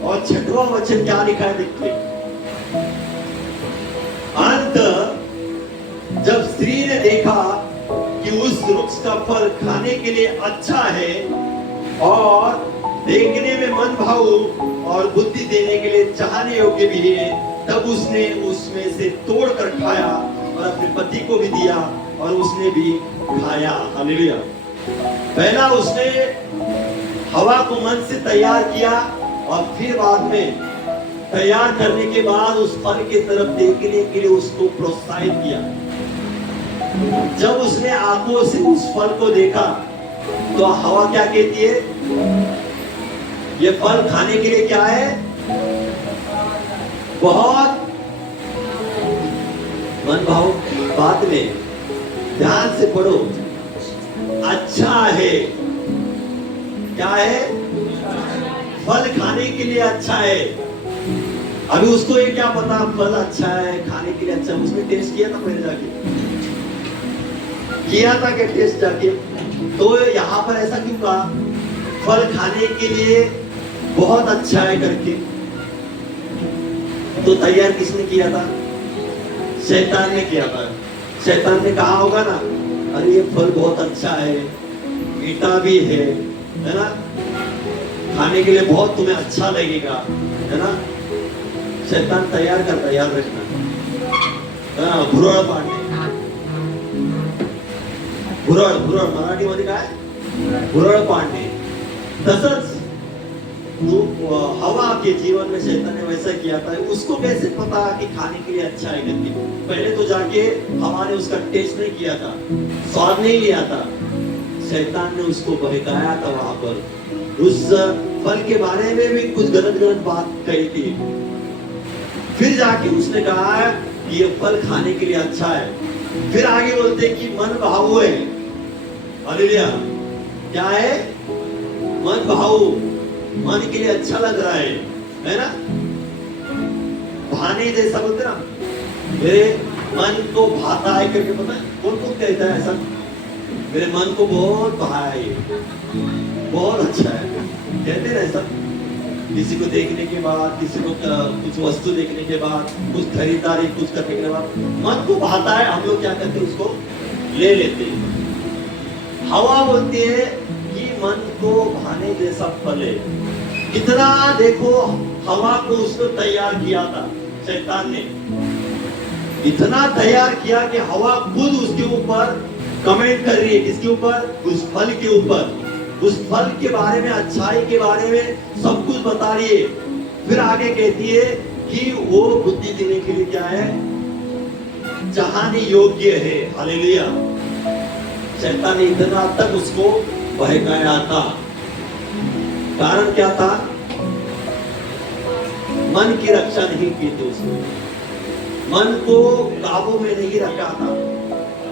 और 6वां वचन क्या लिखा है? देखिए, अंत जब स्त्री ने देखा कि उस वृक्ष का फल खाने के लिए अच्छा है और देखने में मन भाऊ और बुद्धि देने के लिए चाहने योग्य भी है, तब उसने उसमें से तोड़ कर खाया और अपने पति को भी दिया और उसने भी खाया। हालेलुया। पहला उसने हवा को मन से तैयार किया और फिर बाद में तैयार करने के बाद उस फल की तरफ देखने के लिए उसको प्रोत्साहित किया। जब उसने आंखों से उस फल को देखा तो हवा क्या कहती है? ये फल खाने के लिए क्या है? बहुत मन भाव, बाद में ध्यान से पढ़ो, अच्छा है। क्या है? फल खाने के लिए अच्छा है। अभी उसको ये क्या पता फल अच्छा है, खाने के लिए अच्छा है? उसने टेस्ट किया था पहले जाके, किया था क्या टेस्ट जाके? तो यहाँ पर ऐसा क्यों कहा? फल खाने के लिए बहुत अच्छा है करके, तो तैयार किसने किया था? शैतान ने किया था। शैतान ने कहा होगा ना, अरे ये फल बहुत अच्छा है, मीठा भी है ना, खाने के लिए बहुत तुम्हें अच्छा लगेगा, है ना। शैतान तैयार करता, याद रखना। भुरळ पाडणे, भुरळ भुरळ मराठीमध्ये काय? भुरळ पाडणे। तसंच हवा के जीवन में शैतान ने वैसा किया था। उसको कैसे पता कि खाने के लिए अच्छा है करके? पहले तो जाके हवा ने उसका टेस्ट नहीं किया था, स्वाद नहीं लिया था। शैतान ने उसको बहकाया था वहां पर, उस फल के बारे में भी कुछ गलत गलत बात कही थी। फिर जाके उसने कहा कि ये फल खाने के लिए अच्छा है। फिर आगे बोलते कि मन भावु है। हालेलुया। क्या है? मन भावु, मन के लिए अच्छा लग रहा है ना। भाने जैसा बोलते ना, मेरे मन को भाता है करके, पता है कौन कौन कहता है ऐसा? मेरे मन को बहुत भाया है, बहुत अच्छा है, कहते हैं ना ऐसा। किसी को देखने के बाद, किसी को कुछ वस्तु देखने के बाद, कुछ खरीदारी कुछ करने के बाद मन को भाता है, हम लोग क्या करते हैं? उसको ले लेते हैं। हवा बोलती है कि मन को भाने जैसा फल है। कितना देखो, हवा को उसने तैयार किया था शैतान ने, इतना तैयार किया कि हवा खुद उसके ऊपर कमेंट कर रही है। किसके ऊपर? उस फल के ऊपर, उस फल के बारे में, अच्छाई के बारे में सब कुछ बता रही है। फिर आगे कहती है कि वो बुद्धि देने के लिए क्या है? चाहने योग्य है। हालेलुया। शैतान ने इतना तक उसको बहकाया था। कारण क्या था? मन की रक्षा नहीं की थी उसने, मन को काबू में नहीं रखा था।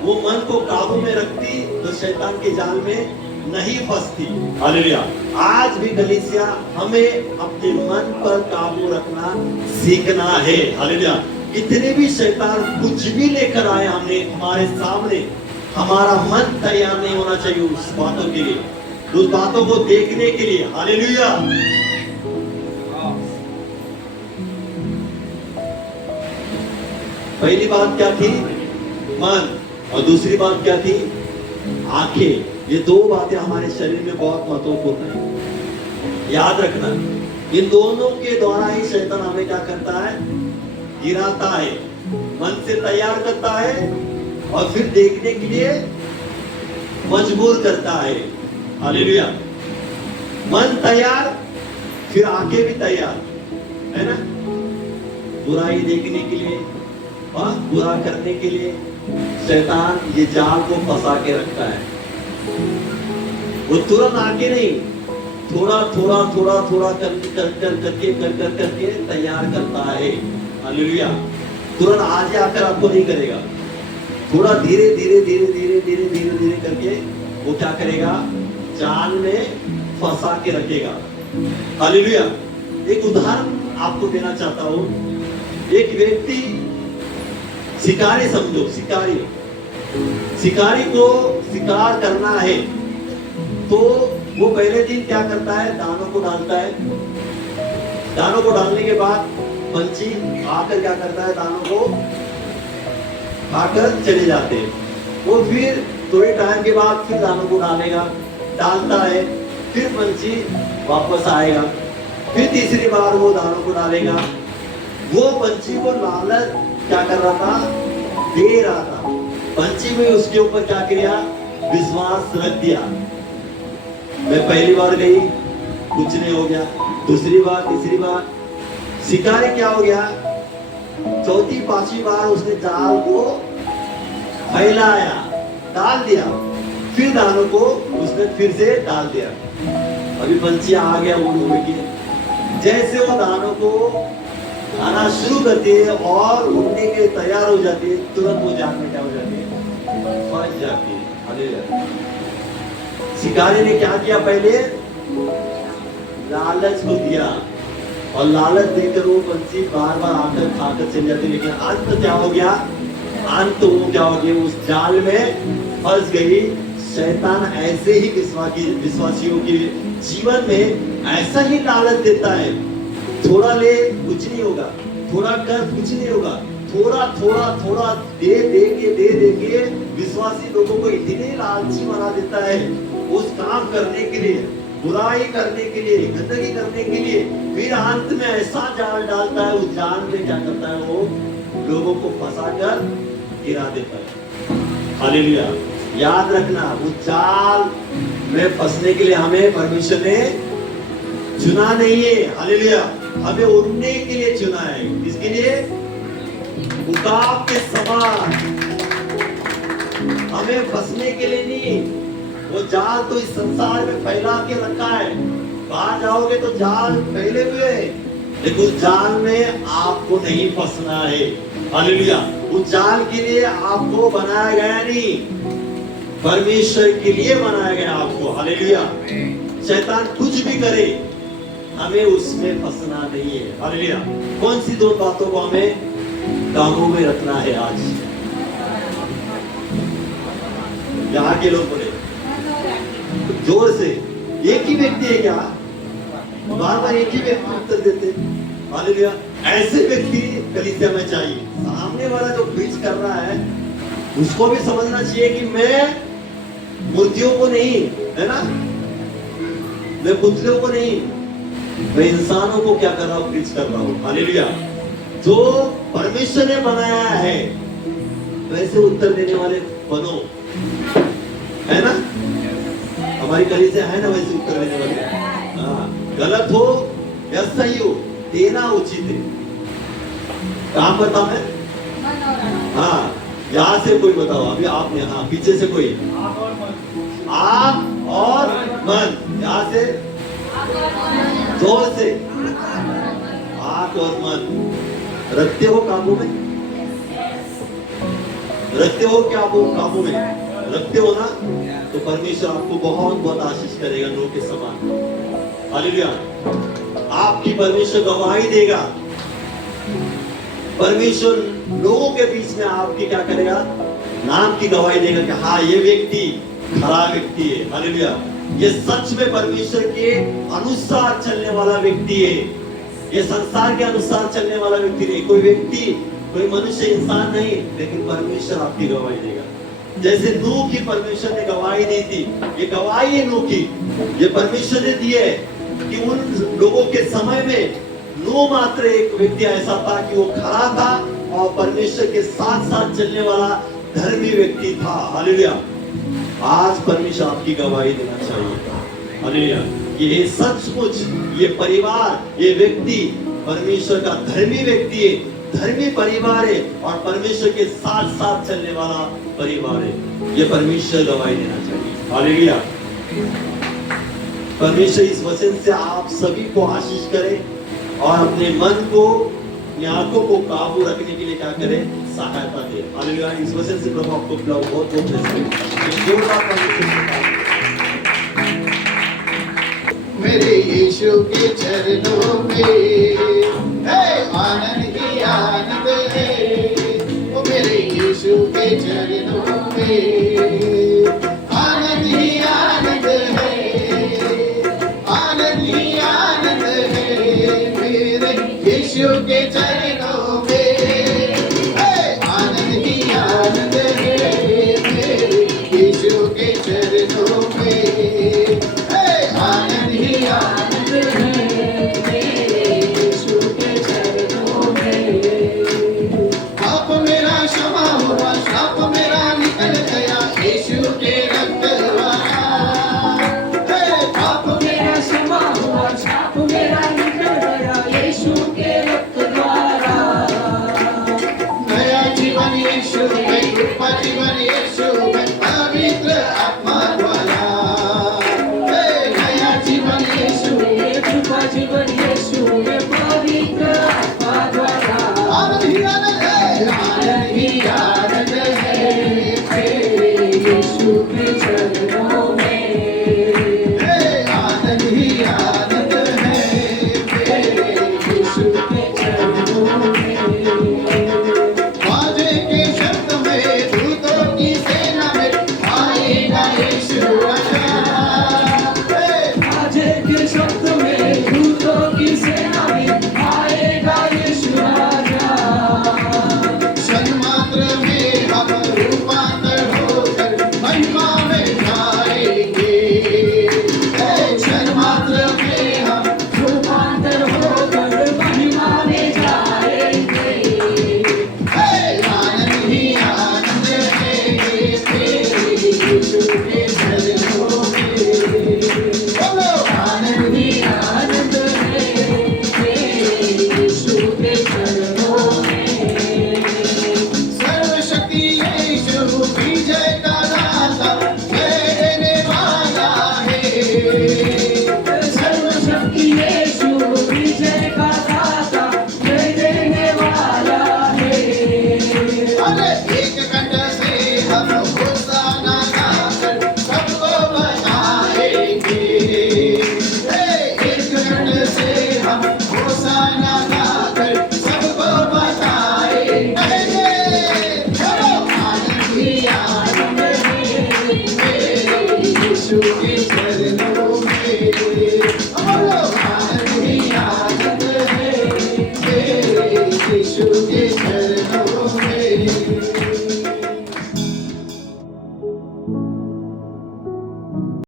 वो मन को काबू में रखती तो शैतान के जाल में नहीं फंसती। हालेलुया। आज भी कलीसिया हमें अपने मन पर काबू रखना सीखना है। हालेलुया। कितने भी शैतान कुछ भी लेकर आए हमने हमारे सामने, हमारा मन तैयार नहीं होना चाहिए उस बातों के लिए, उस बातों को देखने के लिए। हालेलुया। पहली बात क्या थी? मन। और दूसरी बात क्या थी? आंखें। ये दो बातें हमारे शरीर में बहुत महत्वपूर्ण है, याद रखना। इन दोनों के द्वारा ही शैतान हमें क्या करता है? गिराता है। मन से तैयार करता है और फिर देखने के लिए मजबूर करता है। हालेलुया। मन तैयार, फिर आंखें भी तैयार, है ना, बुराई देखने के लिए और बुरा करने के लिए। शैतान ये जाल को फंसा के रखता है। वो तुरंत आके नहीं, थोड़ा थोड़ा थोड़ा थोड़ा करके तैयार करता है। हालेलुया। तुरंत आज आकर आपको नहीं करेगा, थोड़ा धीरे धीरे धीरे धीरे धीरे धीरे धीरे करके वो क्या करेगा? जाल में फंसा के रखेगा। हालेलुया। एक उदाहरण आपको देना चाहता हूं। एक व्यक्ति, शिकारी समझो, शिकारी को शिकार करना है तो वो पहले दिन क्या करता है? दानों को डालता है। दानों को डालने के बाद पंछी आकर क्या करता है? दानों को खाकर चले जाते हैं। वो फिर थोड़े टाइम के बाद फिर दानों को डालता है, फिर पंछी वापस आएगा, फिर तीसरी बार वो दानों को डालेगा। वो पंछी को लालच क्या कर रहा था? दे रहा था। पंछी में उसके ऊपर क्या किया? विश्वास रख दिया। मैं पहली बार गई, कुछ नहीं हो गया, दूसरी बार, तीसरी बार। शिकारी क्या हो गया? चौथी पांचवी बार उसने जाल को फैलाया, डाल दिया, फिर दानों को उसने फिर से डाल दिया। अभी पंछी आ गया उड़ उड़ के। जैसे वो दानों को खाना शुरू करती है और उड़ने के तैयार हो जाती है, तुरंत वो जाल में क्या हो जाती है? फंस जाती है। हालेलुया। शिकारी ने क्या किया? पहले लालच को दिया और लालच देकर वो पंछी बार बार आकर खाकर चले जाते, लेकिन अंत क्या हो गया? अंत वो क्या हो गया? उस जाल में फंस गई। शैतान ऐसे ही विश्वासियों की जीवन में ऐसा ही लालच देता है, थोड़ा ले कुछ नहीं होगा, थोड़ा कर कुछ नहीं होगा, थोड़ा थोड़ा थोड़ा दे के विश्वासी लोगों को इतने लालची बना देता है उस काम करने के लिए, बुराई करने के लिए, गंदगी करने के लिए। फिर अंत में ऐसा जाल डालता है, उस जाल में क्या करता है, वो लोगों को फंसाकर गिरा देता है। हालेलुया। याद रखना, वो जाल में फंसने के लिए हमें परमेश्वर ने चुना नहीं है। हालेलुया। हमें उड़ने के लिए चुना है। किसके लिए? उकाब के समान। हमें फंसने के लिए नहीं। वो जाल तो इस संसार में फैला के रखा है, बाहर जाओगे तो जाल फैले हुए है, लेकिन उस जाल में आपको नहीं फंसना है। हालेलुया। उस जाल के लिए आपको बनाया गया नहीं, परमेश्वर के लिए बनाया गया आपको। हालेलुया। शैतान कुछ भी करे, हमें उसमें फंसना नहीं है। हालेलुया। कौन सी दो बातों को हमें काबू में रखना है आज? यहाँ के लोग बोले जोर से, एक ही व्यक्ति है क्या? बार बार एक ही व्यक्ति उत्तर देते। हालेलुया। ऐसे व्यक्ति कलीसिया में चाहिए। सामने वाला जो प्रीच कर रहा है उसको भी समझना चाहिए कि मैं मूर्तियों को नहीं, है ना, मैं पुतलों को नहीं, मैं इंसानों को क्या कर रहा हूं, प्रीच कर रहा हूं। हालेलुया। जो परमेश्वर ने बनाया है वैसे उत्तर देने वाले बनो, है ना। हमारी कलीसिया है ना वैसे उत्तर देने वाले। हाँ, गलत हो या सही हो, देना उचित है। काम बताओ मैं? हाँ, यहाँ से कोई बताओ। अभी आपने, हाँ, पीछे से कोई। आप और मन। यहाँ से जोर से। आंख और मन रखते हो काबू में? रखते हो क्या वो काबू में? रखते हो ना, तो परमेश्वर आपको बहुत बहुत आशीष करेगा नूह के समान। हालेलुया। आपकी परमेश्वर गवाही देगा। परमेश्वर लोगों के बीच में आपकी क्या करेगा, नाम की गवाही देगा कि हाँ, ये व्यक्ति खरा व्यक्ति है। हालेलुया। ये सच में परमेश्वर के अनुसार चलने वाला व्यक्ति है, ये संसार के अनुसार चलने वाला व्यक्ति नहीं। कोई व्यक्ति, कोई मनुष्य, इंसान नहीं, लेकिन परमेश्वर आपकी गवाही देगा। जैसे नूह की परमेश्वर ने गवाही दी थी, ये गवाही है नूह की, ये परमेश्वर ने दी है कि उन लोगों के समय में नूह मात्र एक व्यक्ति ऐसा था कि वो खरा था और परमेश्वर के साथ साथ चलने वाला धर्मी व्यक्ति था। हालेलुया। आज परमेश्वर आपकी गवाही देना चाहिए। हालेलुया। ये सचमुच, ये परिवार, ये व्यक्ति परमेश्वर का धर्मी व्यक्ति है, धर्मी परिवार है और परमेश्वर के साथ साथ चलने वाला परिवार है। ये परमेश्वर गवाही देना चाहिए। हालेलुया। परमेश्वर इस वचन से आप सभी को आशीष करे और अपने मन को, अपनी आंखों को काबू रखने के लिए क्या करे, सहायता दे। हालेलुया। इस वचन से प्रभु आपको बहुत बहुत मेरे यीशु के चरणों में आनंद ही आनंद है। वो मेरे यीशु के चरणों में आनंद ही आनंद है, आनंद ही आनंद है। मेरे यीशु के चरणों में आनंद ही आनंद है। मेरे यीशु के चरणों में आनंद ही आनंद है। मेरे यीशु के चरणों में पाप मेरा क्षमा हुआ, शाप मेरा निकल गया यीशु के रक्त द्वारा। पाप मेरा क्षमा हुआ, शाप मेरा निकल गया यीशु के रक्त द्वारा। नया जीवन यीशु में, कृपा जीवन यीशु में, पवित्र आत्मा द्वारा। जीवन यीशु में, पवित्र आत्मा द्वारा। आनंद ही आनंद है, आनंद ही आनंद है। तेरे यीशु के चरणों